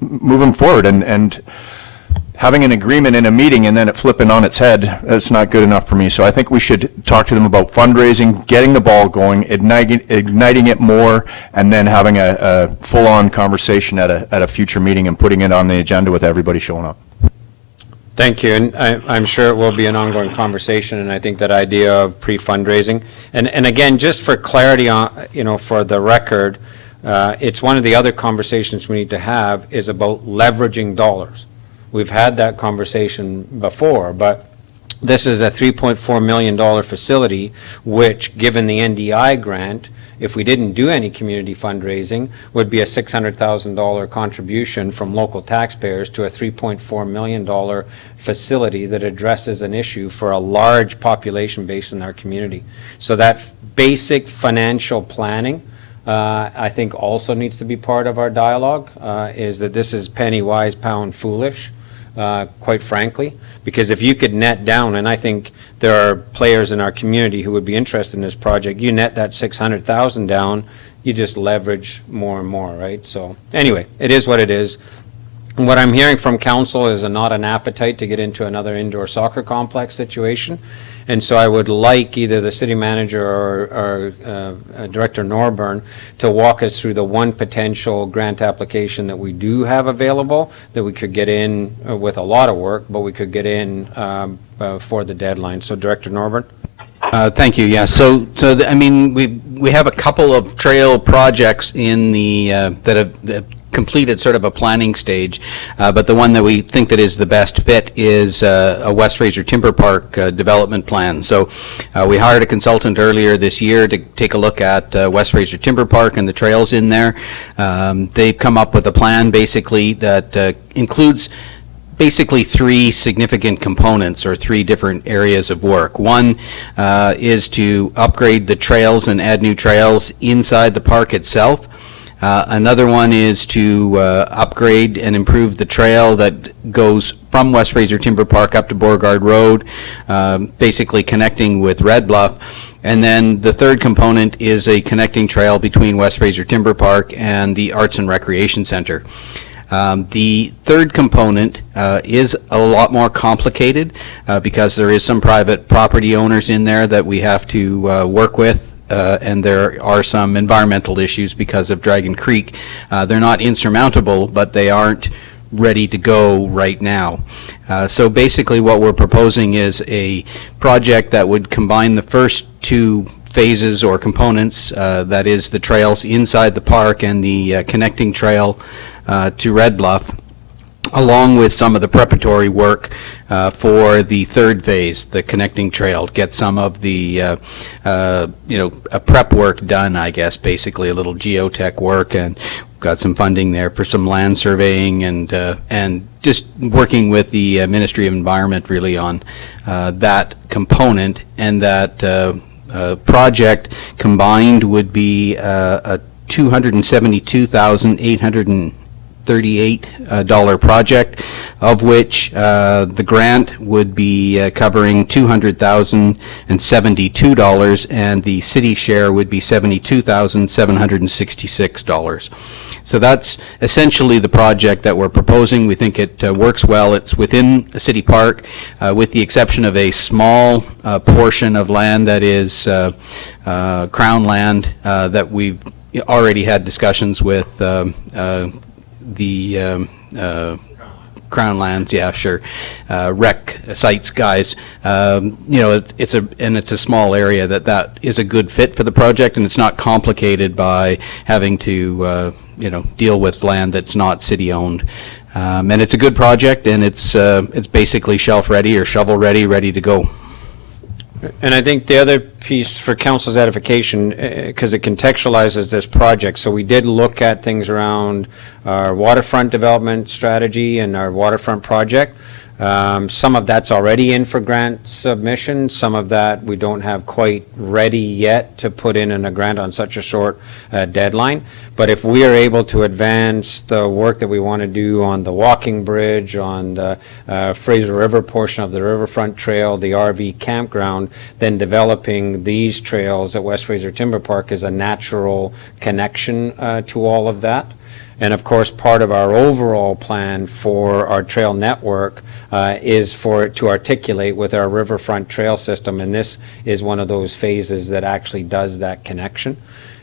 moving forward and having an agreement in a meeting and then it flipping on its head. That's not good enough for me. So I think we should talk to them about fundraising, getting the ball going, igniting it more, and then having a full-on conversation at a future meeting and putting it on the agenda with everybody showing up. Thank you, and I'm sure it will be an ongoing conversation, and I think that idea of pre-fundraising, and again, just for clarity on, for the record, it's one of the other conversations we need to have is about leveraging dollars. We've had that conversation before, but this is a $3.4 million facility, which, given the NDI grant, if we didn't do any community fundraising, would be a $600,000 contribution from local taxpayers to a $3.4 million facility that addresses an issue for a large population base in our community. So that basic financial planning, I think also needs to be part of our dialogue, is that this is penny wise, pound foolish, quite frankly, because if you could net down, and I think there are players in our community who would be interested in this project, you net that 600,000 down, you just leverage more and more, right? So anyway, it is what it is. What I'm hearing from council is not an appetite to get into another indoor soccer complex situation. And so I would like either the city manager or Director Norburn to walk us through the one potential grant application that we do have available that we could get in with a lot of work, but we could get in for the deadline. So Director Norburn. Thank you. Yeah. So I mean, we have a couple of trail projects in the that have completed sort of a planning stage, but the one that we think that is the best fit is a West Fraser Timber Park development plan. So we hired a consultant earlier this year to take a look at West Fraser Timber Park and the trails in there. They've come up with a plan basically that includes basically three significant components or three different areas of work. One is to upgrade the trails and add new trails inside the park itself. Another one is to upgrade and improve the trail that goes from West Fraser Timber Park up to Beauregard Road, basically connecting with Red Bluff. And then the third component is a connecting trail between West Fraser Timber Park and the Arts and Recreation Center. The third component is a lot more complicated because there is some private property owners in there that we have to work with. And there are some environmental issues because of Dragon Creek. They're not insurmountable, but they aren't ready to go right now. So basically what we're proposing is a project that would combine the first two phases or components, that is the trails inside the park and the connecting trail to Red Bluff, along with some of the preparatory work for the third phase, the connecting trail, get some of the, a prep work done, I guess, basically a little geotech work, and got some funding there for some land surveying and just working with the Ministry of Environment really on that component, and that project combined would be a $272,838 project, of which the grant would be covering $200,072, and the city share would be $72,766. So that's essentially the project that we're proposing. We think it works well. It's within a city park, with the exception of a small portion of land that is Crown land that we've already had discussions with the Crown Lands, yeah, sure, rec sites guys. It's a small area that is a good fit for the project, and it's not complicated by having to deal with land that's not city owned. And it's a good project, and it's basically shelf-ready or shovel-ready, ready to go. And I think the other piece for council's edification, because it contextualizes this project, so we did look at things around our waterfront development strategy and our waterfront project. Some of that's already in for grant submission. Some of that we don't have quite ready yet to put in a grant on such a short deadline. But if we are able to advance the work that we want to do on the walking bridge, on the Fraser River portion of the Riverfront Trail, the RV campground, then developing these trails at West Fraser Timber Park is a natural connection to all of that. And of course, part of our overall plan for our trail network is for it to articulate with our riverfront trail system, and this is one of those phases that actually does that connection.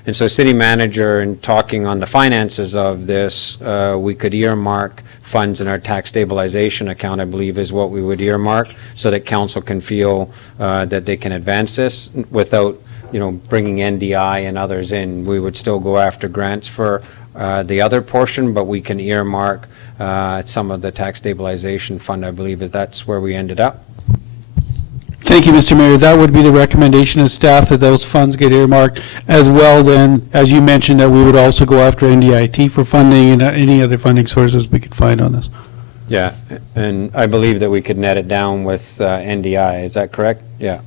And so city manager, in talking on the finances of this, we could earmark funds in our tax stabilization account, I believe is what we would earmark, so that council can feel that they can advance this without, bringing NDI and others in. We would still go after grants for the other portion, but we can earmark some of the tax stabilization fund, I believe that's where we ended up. Thank you, Mr. Mayor. That would be the recommendation of staff, that those funds get earmarked as well. Then, as you mentioned, that we would also go after NDIT for funding and any other funding sources we could find on this. Yeah, and I believe that we could net it down with NDI. Is that correct? Yeah.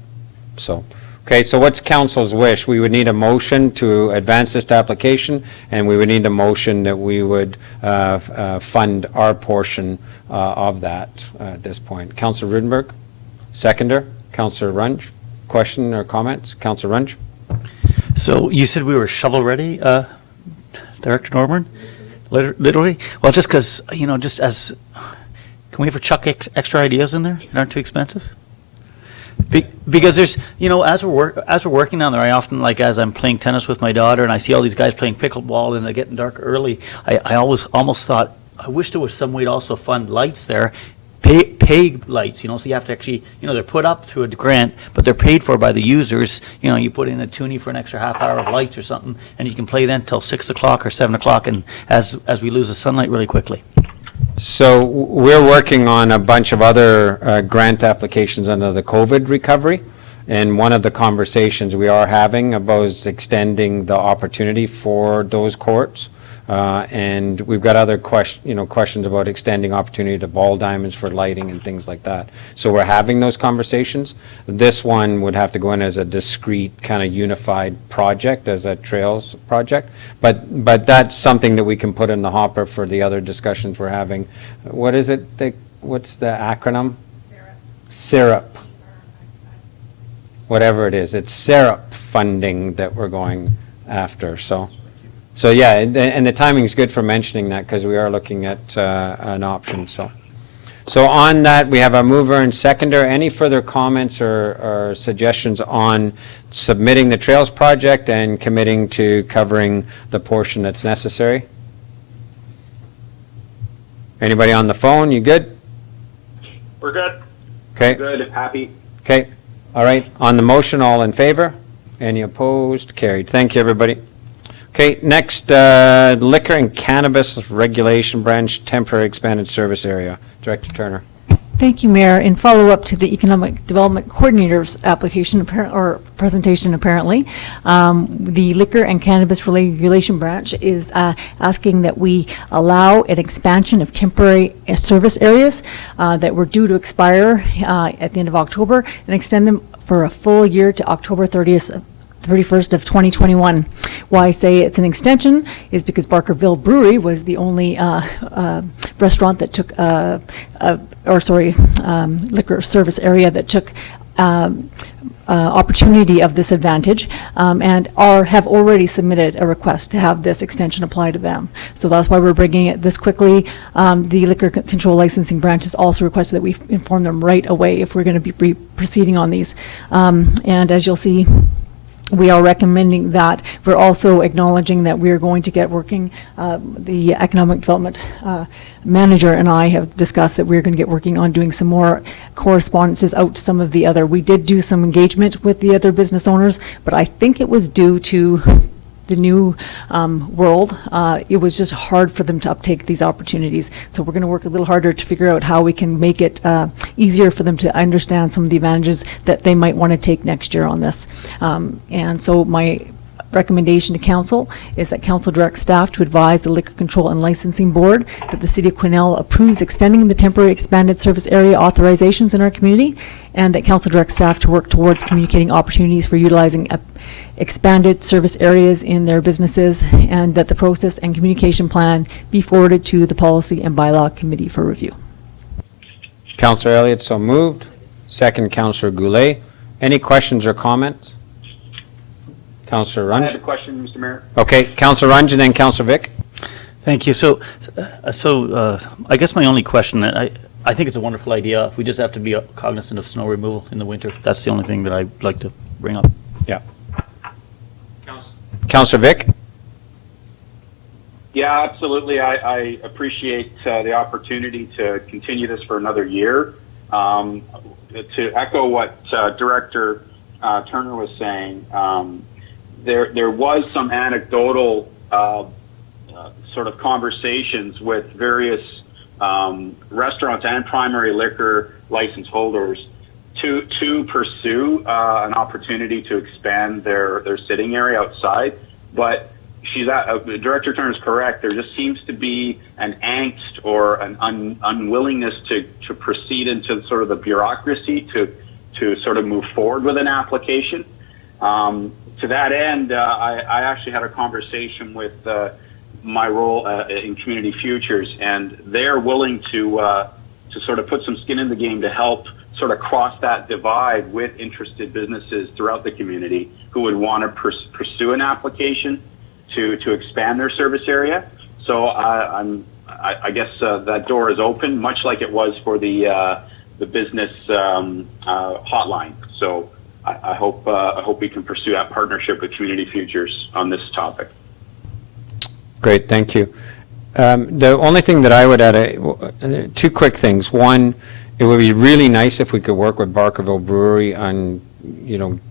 So. Okay, so what's council's wish? We would need a motion to advance this application, and we would need a motion that we would fund our portion of that at this point. Councillor Roodenburg, seconder. Councillor Runge, question or comments? Councillor Runge? So you said we were shovel-ready, Director Norburn? Literally? Well, just because, just as, can we ever chuck extra ideas in there that aren't too expensive? Because there's, as we're working down there, I often, as I'm playing tennis with my daughter and I see all these guys playing pickleball and they're getting dark early, I always almost thought, I wish there was some way to also fund lights there, pay lights, so you have to actually, they're put up through a grant, but they're paid for by the users. You put in a toonie for an extra half hour of lights or something, and you can play then till 6 o'clock or 7 o'clock, and as we lose the sunlight really quickly. So we're working on a bunch of other grant applications under the COVID recovery, and one of the conversations we are having about is extending the opportunity for those courts. And we've got other questions about extending opportunity to ball diamonds for lighting and things like that. So we're having those conversations. This one would have to go in as a discrete kind of unified project, as a trails project. But that's something that we can put in the hopper for the other discussions we're having. What is it? What's the acronym? SIRUP. Whatever it is. It's SIRUP funding that we're going after. So yeah, and the timing is good for mentioning that, because we are looking at an option. So on that, we have a mover and seconder. Any further comments or suggestions on submitting the Trails project and committing to covering the portion that's necessary? Anybody on the phone? You good? We're good. Okay. Good, happy. Okay. All right. On the motion, all in favor? Any opposed? Carried. Thank you, everybody. Okay, next, Liquor and Cannabis Regulation Branch Temporary Expanded Service Area. Director Turner. Thank you, Mayor. In follow-up to the Economic Development Coordinator's application, or presentation apparently, the Liquor and Cannabis Regulation Branch is asking that we allow an expansion of temporary service areas that were due to expire at the end of October, and extend them for a full year to October 31st of 2021. Why I say it's an extension is because Barkerville Brewery was the only restaurant that took, liquor service area that took opportunity of this advantage, and have already submitted a request to have this extension apply to them. So that's why we're bringing it this quickly. The Liquor Control Licensing Branch has also requested that we inform them right away if we're going to be proceeding on these. And as you'll see, we are recommending that. We're also acknowledging that we are going to get working, the Economic Development Manager and I have discussed that we're going to get working on doing some more correspondences out to some of the other. We did do some engagement with the other business owners, but I think it was due to the new world, it was just hard for them to uptake these opportunities. So we're going to work a little harder to figure out how we can make it easier for them to understand some of the advantages that they might want to take next year on this. And so my recommendation to council is that council direct staff to advise the Liquor Control and Licensing Board that the City of Quesnel approves extending the temporary expanded service area authorizations in our community, and that council direct staff to work towards communicating opportunities for utilizing expanded service areas in their businesses, and that the process and communication plan be forwarded to the Policy and Bylaw Committee for review. Councillor Elliott, so moved. Second, Councillor Goulet. Any questions or comments? Councillor I have a Runge? question, Mr. Mayor. Okay, Councillor Runge and then Councillor Vic. Thank you. So I guess my only question, I think it's a wonderful idea. We just have to be cognizant of snow removal in the winter. That's the only thing that I'd like to bring up. Yeah. Councillor Vic? Yeah, absolutely. I appreciate the opportunity to continue this for another year. To echo what Director Turner was saying, there was some anecdotal sort of conversations with various restaurants and primary liquor license holders to pursue an opportunity to expand their sitting area outside. But Director Turner is correct. There just seems to be an angst or an unwillingness to proceed into sort of the bureaucracy to sort of move forward with an application. To that end, I actually had a conversation with my role in Community Futures, and they're willing to sort of put some skin in the game to help sort of cross that divide with interested businesses throughout the community who would want to pursue an application to expand their service area. So I guess that door is open, much like it was for the business hotline. So I hope we can pursue that partnership with Community Futures on this topic. Great, thank you. The only thing that I would add, two quick things. One, it would be really nice if we could work with Barkerville Brewery on,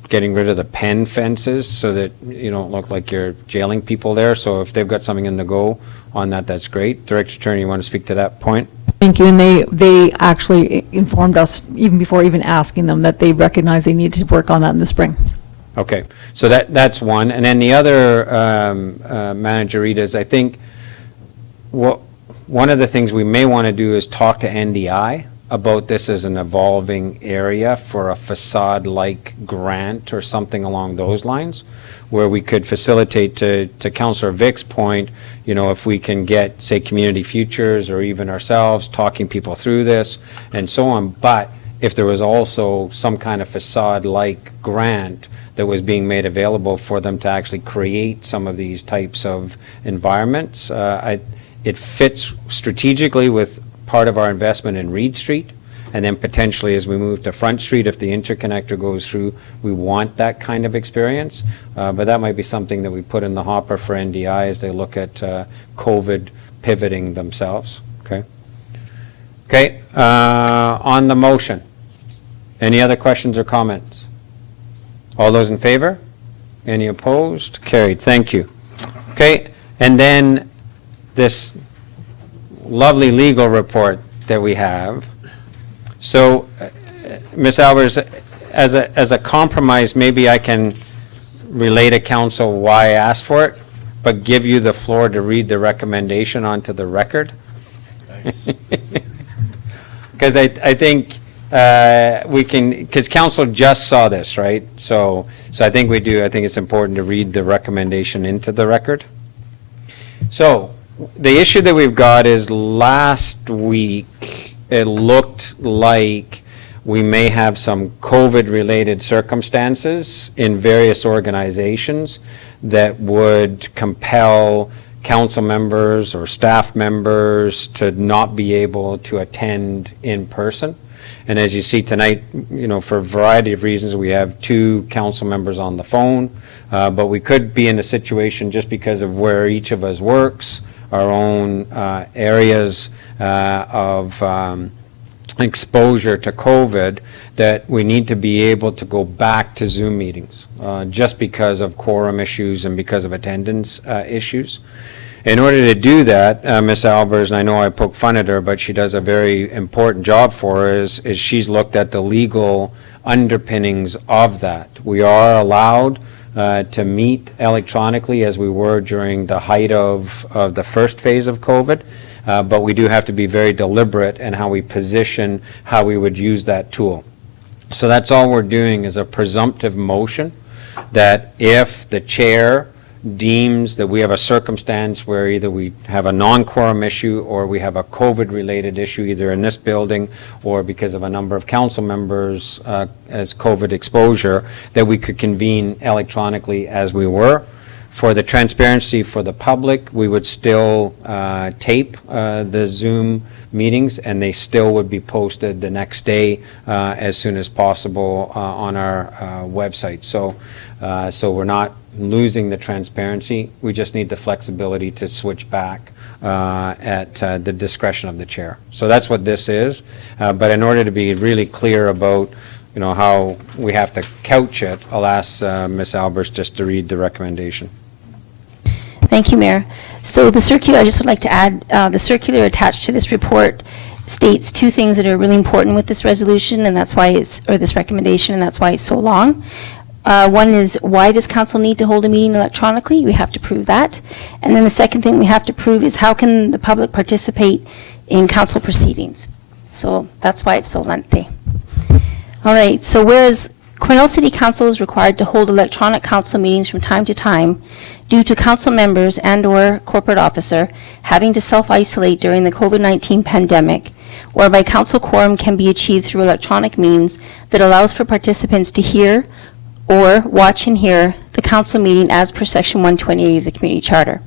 getting rid of the pen fences so that you don't look like you're jailing people there. So if they've got something in the go on that, that's great. Director Turner, you want to speak to that point? Thank you. And they actually informed us even before even asking them that they recognize they needed to work on that in the spring. Okay, so that's one. And then the other, Manager Rita, is I think one of the things we may want to do is talk to NDI about this as an evolving area for a facade-like grant or something along those lines, where we could facilitate, to Councillor Vic's point, if we can get, say, Community Futures or even ourselves talking people through this and so on. But if there was also some kind of facade-like grant that was being made available for them to actually create some of these types of environments, it fits strategically with part of our investment in Reed Street, and then potentially as we move to Front Street, if the interconnector goes through, we want that kind of experience. But that might be something that we put in the hopper for NDI as they look at COVID pivoting themselves. Okay, on the motion, any other questions or comments? All those in favor? Any opposed? Carried. Thank you. Okay, and then this lovely legal report that we have. So, Ms. Albers, as a compromise, maybe I can relay to council why I asked for it, but give you the floor to read the recommendation onto the record. Thanks. Because I think we can, because council just saw this, right? So I think we do. I think it's important to read the recommendation into the record. So the issue that we've got is last week, it looked like we may have some COVID-related circumstances in various organizations that would compel council members or staff members to not be able to attend in person. And as you see tonight, for a variety of reasons, we have 2 council members on the phone, but we could be in a situation just because of where each of us works, our own areas of exposure to COVID, that we need to be able to go back to Zoom meetings, just because of quorum issues and because of attendance issues. In order to do that, Ms. Albers, and I know I poke fun at her, but she does a very important job for us, is she's looked at the legal underpinnings of that. We are allowed to meet electronically as we were during the height of the first phase of COVID, but we do have to be very deliberate in how we position how we would use that tool. So that's all we're doing, is a presumptive motion that if the chair deems that we have a circumstance where either we have a non-quorum issue or we have a COVID-related issue, either in this building or because of a number of council members as COVID exposure, that we could convene electronically as we were. For the transparency for the public, we would still tape the Zoom meetings, and they still would be posted the next day as soon as possible on our website. So we're not losing the transparency. We just need the flexibility to switch back at the discretion of the chair. So that's what this is. But in order to be really clear about how we have to couch it, I'll ask Ms. Albers just to read the recommendation. Thank you, Mayor. So the circular, I just would like to add, the circular attached to this report states two things that are really important with this resolution, and that's why or this recommendation, and that's why it's so long. One is, why does council need to hold a meeting electronically? We have to prove that. And then the second thing we have to prove is, how can the public participate in council proceedings? So that's why it's so lengthy. All right, so whereas Quesnel City Council is required to hold electronic council meetings from time to time due to council members and/or corporate officer having to self-isolate during the COVID-19 pandemic, whereby council quorum can be achieved through electronic means that allows for participants to hear or watch and hear the council meeting as per Section 128 of the Community Charter.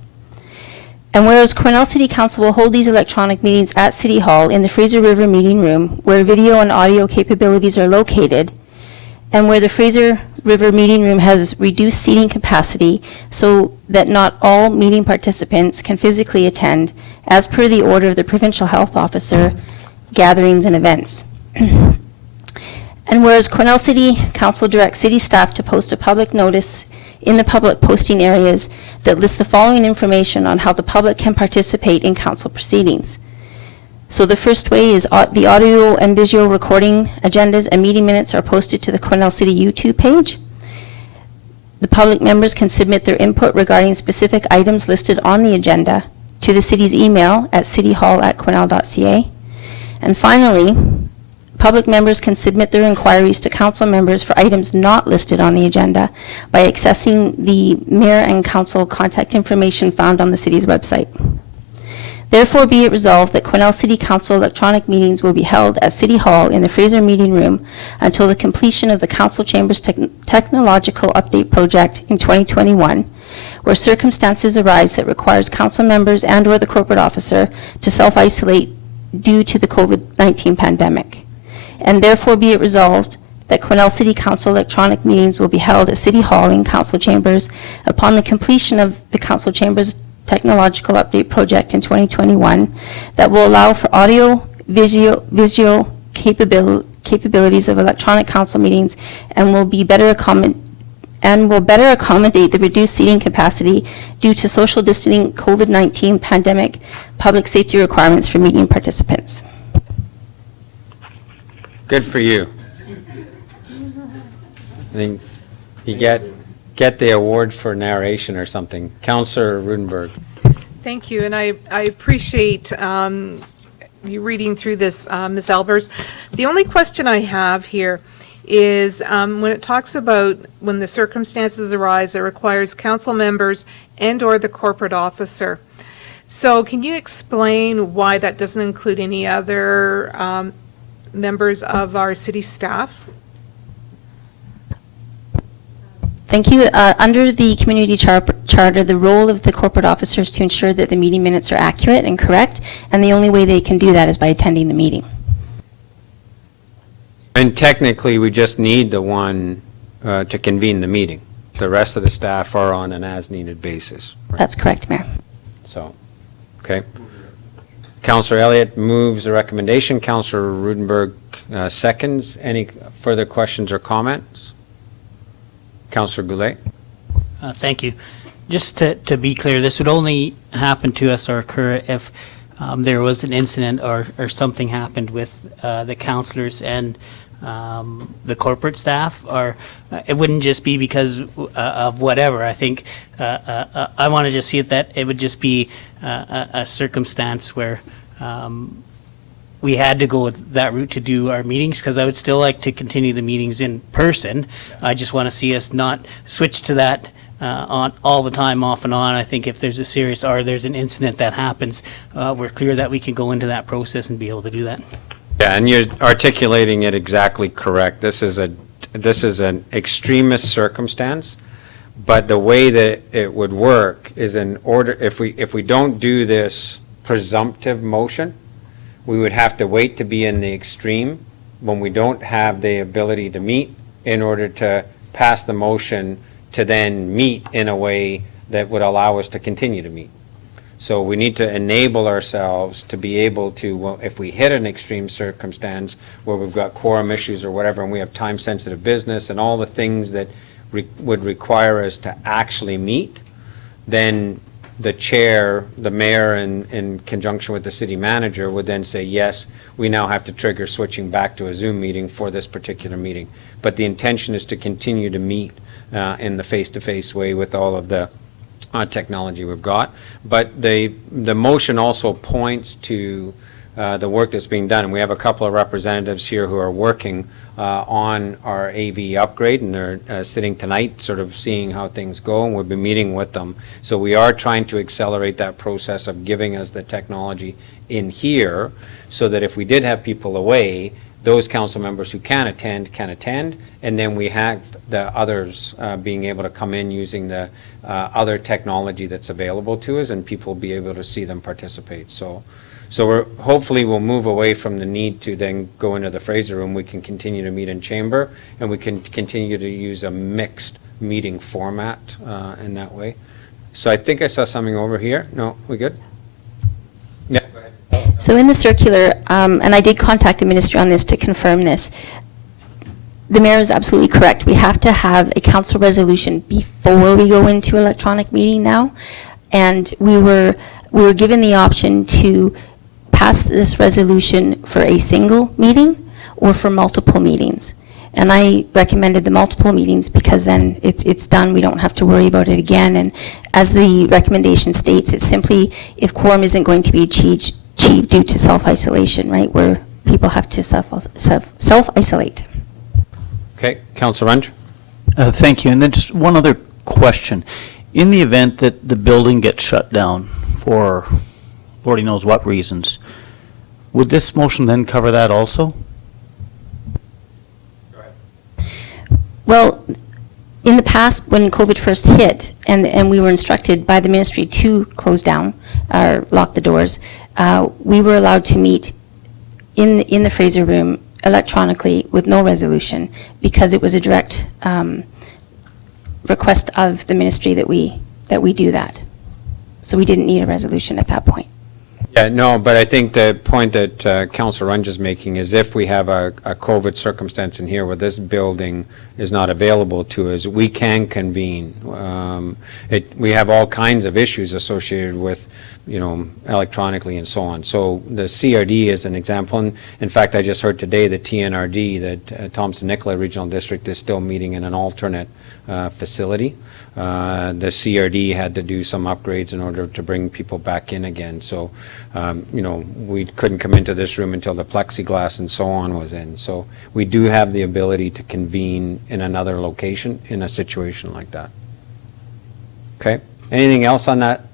And whereas Quesnel City Council will hold these electronic meetings at City Hall in the Fraser River Meeting Room, where video and audio capabilities are located, and where the Fraser River Meeting Room has reduced seating capacity so that not all meeting participants can physically attend, as per the order of the Provincial Health Officer, gatherings and events. And whereas Quesnel City Council directs city staff to post a public notice in the public posting areas that lists the following information on how the public can participate in council proceedings. So the first way is the audio and visual recording agendas and meeting minutes are posted to the Quesnel City YouTube page. The public members can submit their input regarding specific items listed on the agenda to the city's email at cityhall@quesnel.ca. And finally, public members can submit their inquiries to council members for items not listed on the agenda by accessing the mayor and council contact information found on the city's website. Therefore, be it resolved that Quesnel City Council electronic meetings will be held at City Hall in the Fraser Meeting Room until the completion of the Council Chamber's Technological Update Project in 2021, where circumstances arise that requires council members and/or the corporate officer to self-isolate due to the COVID-19 pandemic. And therefore, be it resolved that Quesnel City Council electronic meetings will be held at City Hall in Council Chambers upon the completion of the Council Chambers Technological Update Project in 2021 that will allow for audio, visual capabilities of electronic council meetings and will better accommodate the reduced seating capacity due to social distancing, COVID-19 pandemic, public safety requirements for meeting participants. Good for you. I think you get the award for narration or something. Councillor Roodenburg. Thank you, and I appreciate you reading through this, Ms. Albers. The only question I have here is when it talks about when the circumstances arise that requires council members and/or the corporate officer. So can you explain why that doesn't include any other members of our city staff? Thank you. Under the community charter, the role of the corporate officer is to ensure that the meeting minutes are accurate and correct, and the only way they can do that is by attending the meeting. And technically, we just need the one to convene the meeting. The rest of the staff are on an as-needed basis. Right? That's correct, Mayor. So, okay. Councillor Elliott moves the recommendation. Councillor Roodenburg seconds. Any further questions or comments? Councillor Goulet? Thank you. Just to be clear, this would only happen to us or occur if there was an incident or something happened with the councillors and the corporate staff, or it wouldn't just be because of whatever. I think I want to just see it that it would just be a circumstance where we had to go with that route to do our meetings, because I would still like to continue the meetings in person. I just want to see us not switch to that on all the time, off and on. I think if there's a serious or there's an incident that happens, we're clear that we can go into that process and be able to do that. Yeah, and you're articulating it exactly correct. This is an extremist circumstance, but the way that it would work is in order, if we don't do this presumptive motion, we would have to wait to be in the extreme when we don't have the ability to meet in order to pass the motion to then meet in a way that would allow us to continue to meet. So we need to enable ourselves to be able to, well, if we hit an extreme circumstance where we've got quorum issues or whatever, and we have time-sensitive business and all the things that would require us to actually meet, then the chair, the mayor, in conjunction with the city manager, would then say, yes, we now have to trigger switching back to a Zoom meeting for this particular meeting. But the intention is to continue to meet in the face-to-face way with all of the technology we've got. But the motion also points to the work that's being done. And we have a couple of representatives here who are working on our AV upgrade, and they're sitting tonight sort of seeing how things go, and we'll be meeting with them. So we are trying to accelerate that process of giving us the technology in here, so that if we did have people away, those council members who can attend, and then we have the others being able to come in using the other technology that's available to us, and people will be able to see them participate. So hopefully we'll move away from the need to then go into the Fraser room. We can continue to meet in chamber, and we can continue to use a mixed meeting format in that way. So I think I saw something over here. No, we good? Yeah. So in the circular, and I did contact the ministry on this to confirm this, the mayor is absolutely correct. We have to have a council resolution before we go into electronic meeting now. And we were given the option to pass this resolution for a single meeting or for multiple meetings. And I recommended the multiple meetings because then it's done. We don't have to worry about it again. And as the recommendation states, it's simply if quorum isn't going to be achieved due to self-isolation, right, where people have to self-isolate. Okay, Councillor Runge? Thank you. And then just one other question. In the event that the building gets shut down for Lordy knows what reasons, would this motion then cover that also? Well, in the past, when COVID first hit, and we were instructed by the ministry to close down or lock the doors, we were allowed to meet in the Fraser room electronically with no resolution, because it was a direct request of the ministry that we do that. So we didn't need a resolution at that point. Yeah, no, but I think the point that Councillor Runge is making is if we have a COVID circumstance in here where this building is not available to us, we can convene. We have all kinds of issues associated with, electronically and so on. So the CRD is an example. And in fact, I just heard today that TNRD, that Thompson-Nicola Regional District, is still meeting in an alternate facility. The CRD had to do some upgrades in order to bring people back in again. So, we couldn't come into this room until the plexiglass and so on was in. So we do have the ability to convene in another location in a situation like that. Okay. Anything else on that?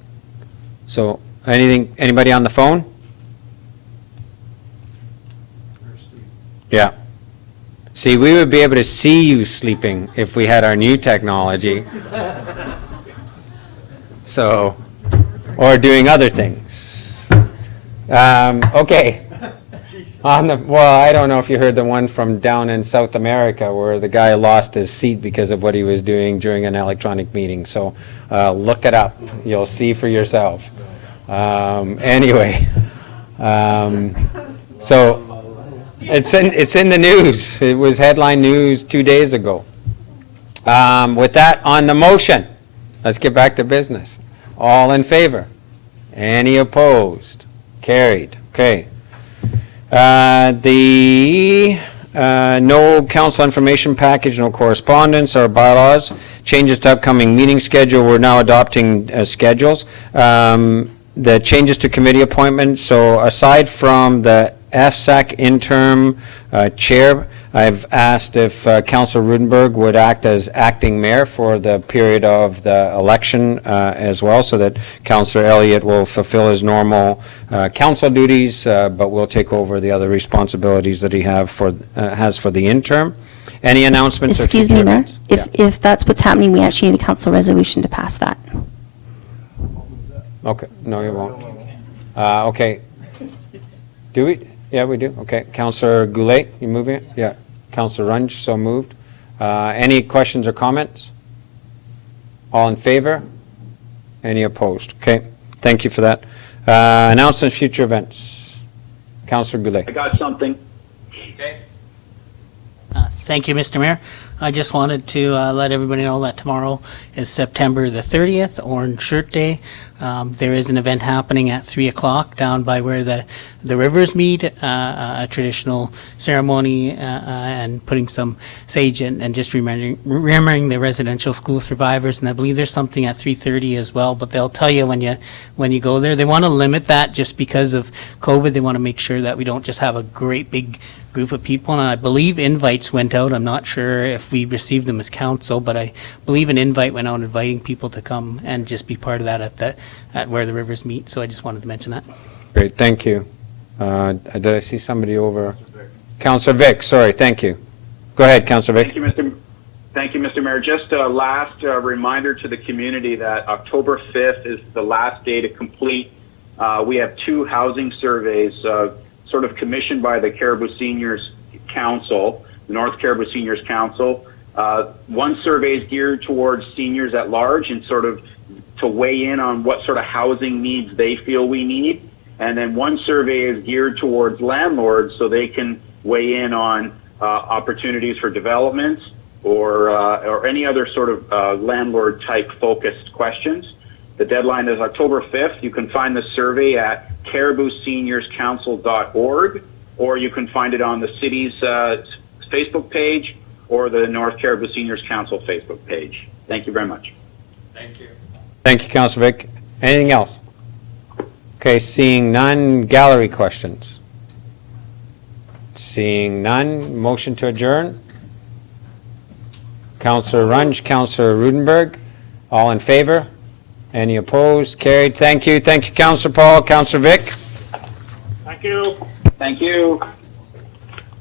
So anybody on the phone? Yeah. See, we would be able to see you sleeping if we had our new technology. So, or doing other things. Okay. Well, I don't know if you heard the one from down in South America where the guy lost his seat because of what he was doing during an electronic meeting. So look it up. You'll see for yourself. Anyway, So it's in the news. It was headline news 2 days ago. With that, on the motion, let's get back to business. All in favor? Any opposed? Carried. Okay. No council information package, no correspondence, or bylaws. Changes to upcoming meeting schedule, we're now adopting schedules. The changes to committee appointments, so aside from the FSAC interim chair, I've asked if Councillor Roodenburg would act as acting mayor for the period of the election as well, so that Councillor Elliott will fulfill his normal council duties, but will take over the other responsibilities that he has for the interim. Any announcements? Excuse me, Mayor. If that's what's happening, we actually need a council resolution to pass that. Okay, no, you won't. Okay. Do we? Yeah, we do. Okay. Councillor Goulet, you moving it? Yeah. Councillor Runge, so moved. Any questions or comments? All in favor? Any opposed? Okay. Thank you for that. Announcements, future events. Councillor Goulet. I got something. Okay. Thank you, Mr. Mayor. I just wanted to let everybody know that tomorrow is September the 30th, Orange Shirt Day. There is an event happening at 3 o'clock down by where the rivers meet, a traditional ceremony and putting some sage and just remembering the residential school survivors. And I believe there's something at 3:30 as well, but they'll tell you when you go there. They want to limit that just because of COVID. They want to make sure that we don't just have a great big group of people, and I believe invites went out. I'm not sure if we received them as council, but I believe an invite went out inviting people to come and just be part of that at where the rivers meet. So I just wanted to mention that. Great, thank you. Did I see somebody over? Councillor Vic, sorry, thank you. Go ahead, Councillor Vic. Thank you, Mr. Mayor. Just a last reminder to the community that October 5th is the last day to complete. We have 2 housing surveys sort of commissioned by the Cariboo Seniors Council, North Cariboo Seniors Council. One survey is geared towards seniors at large and sort of to weigh in on what sort of housing needs they feel we need. And then one survey is geared towards landlords so they can weigh in on opportunities for development or any other sort of landlord type focused questions. The deadline is October 5th. You can find the survey at caribooseniorscouncil.org, or you can find it on the city's Facebook page or the North Cariboo Seniors Council Facebook page. Thank you very much. Thank you. Thank you, Councillor Vic. Anything else? Okay, seeing none, gallery questions. Seeing none, motion to adjourn. Councillor Runge, Councillor Roodenburg, all in favor? Any opposed? Carried. Thank you. Thank you, Councillor Paul. Councillor Vic. Thank you. Thank you.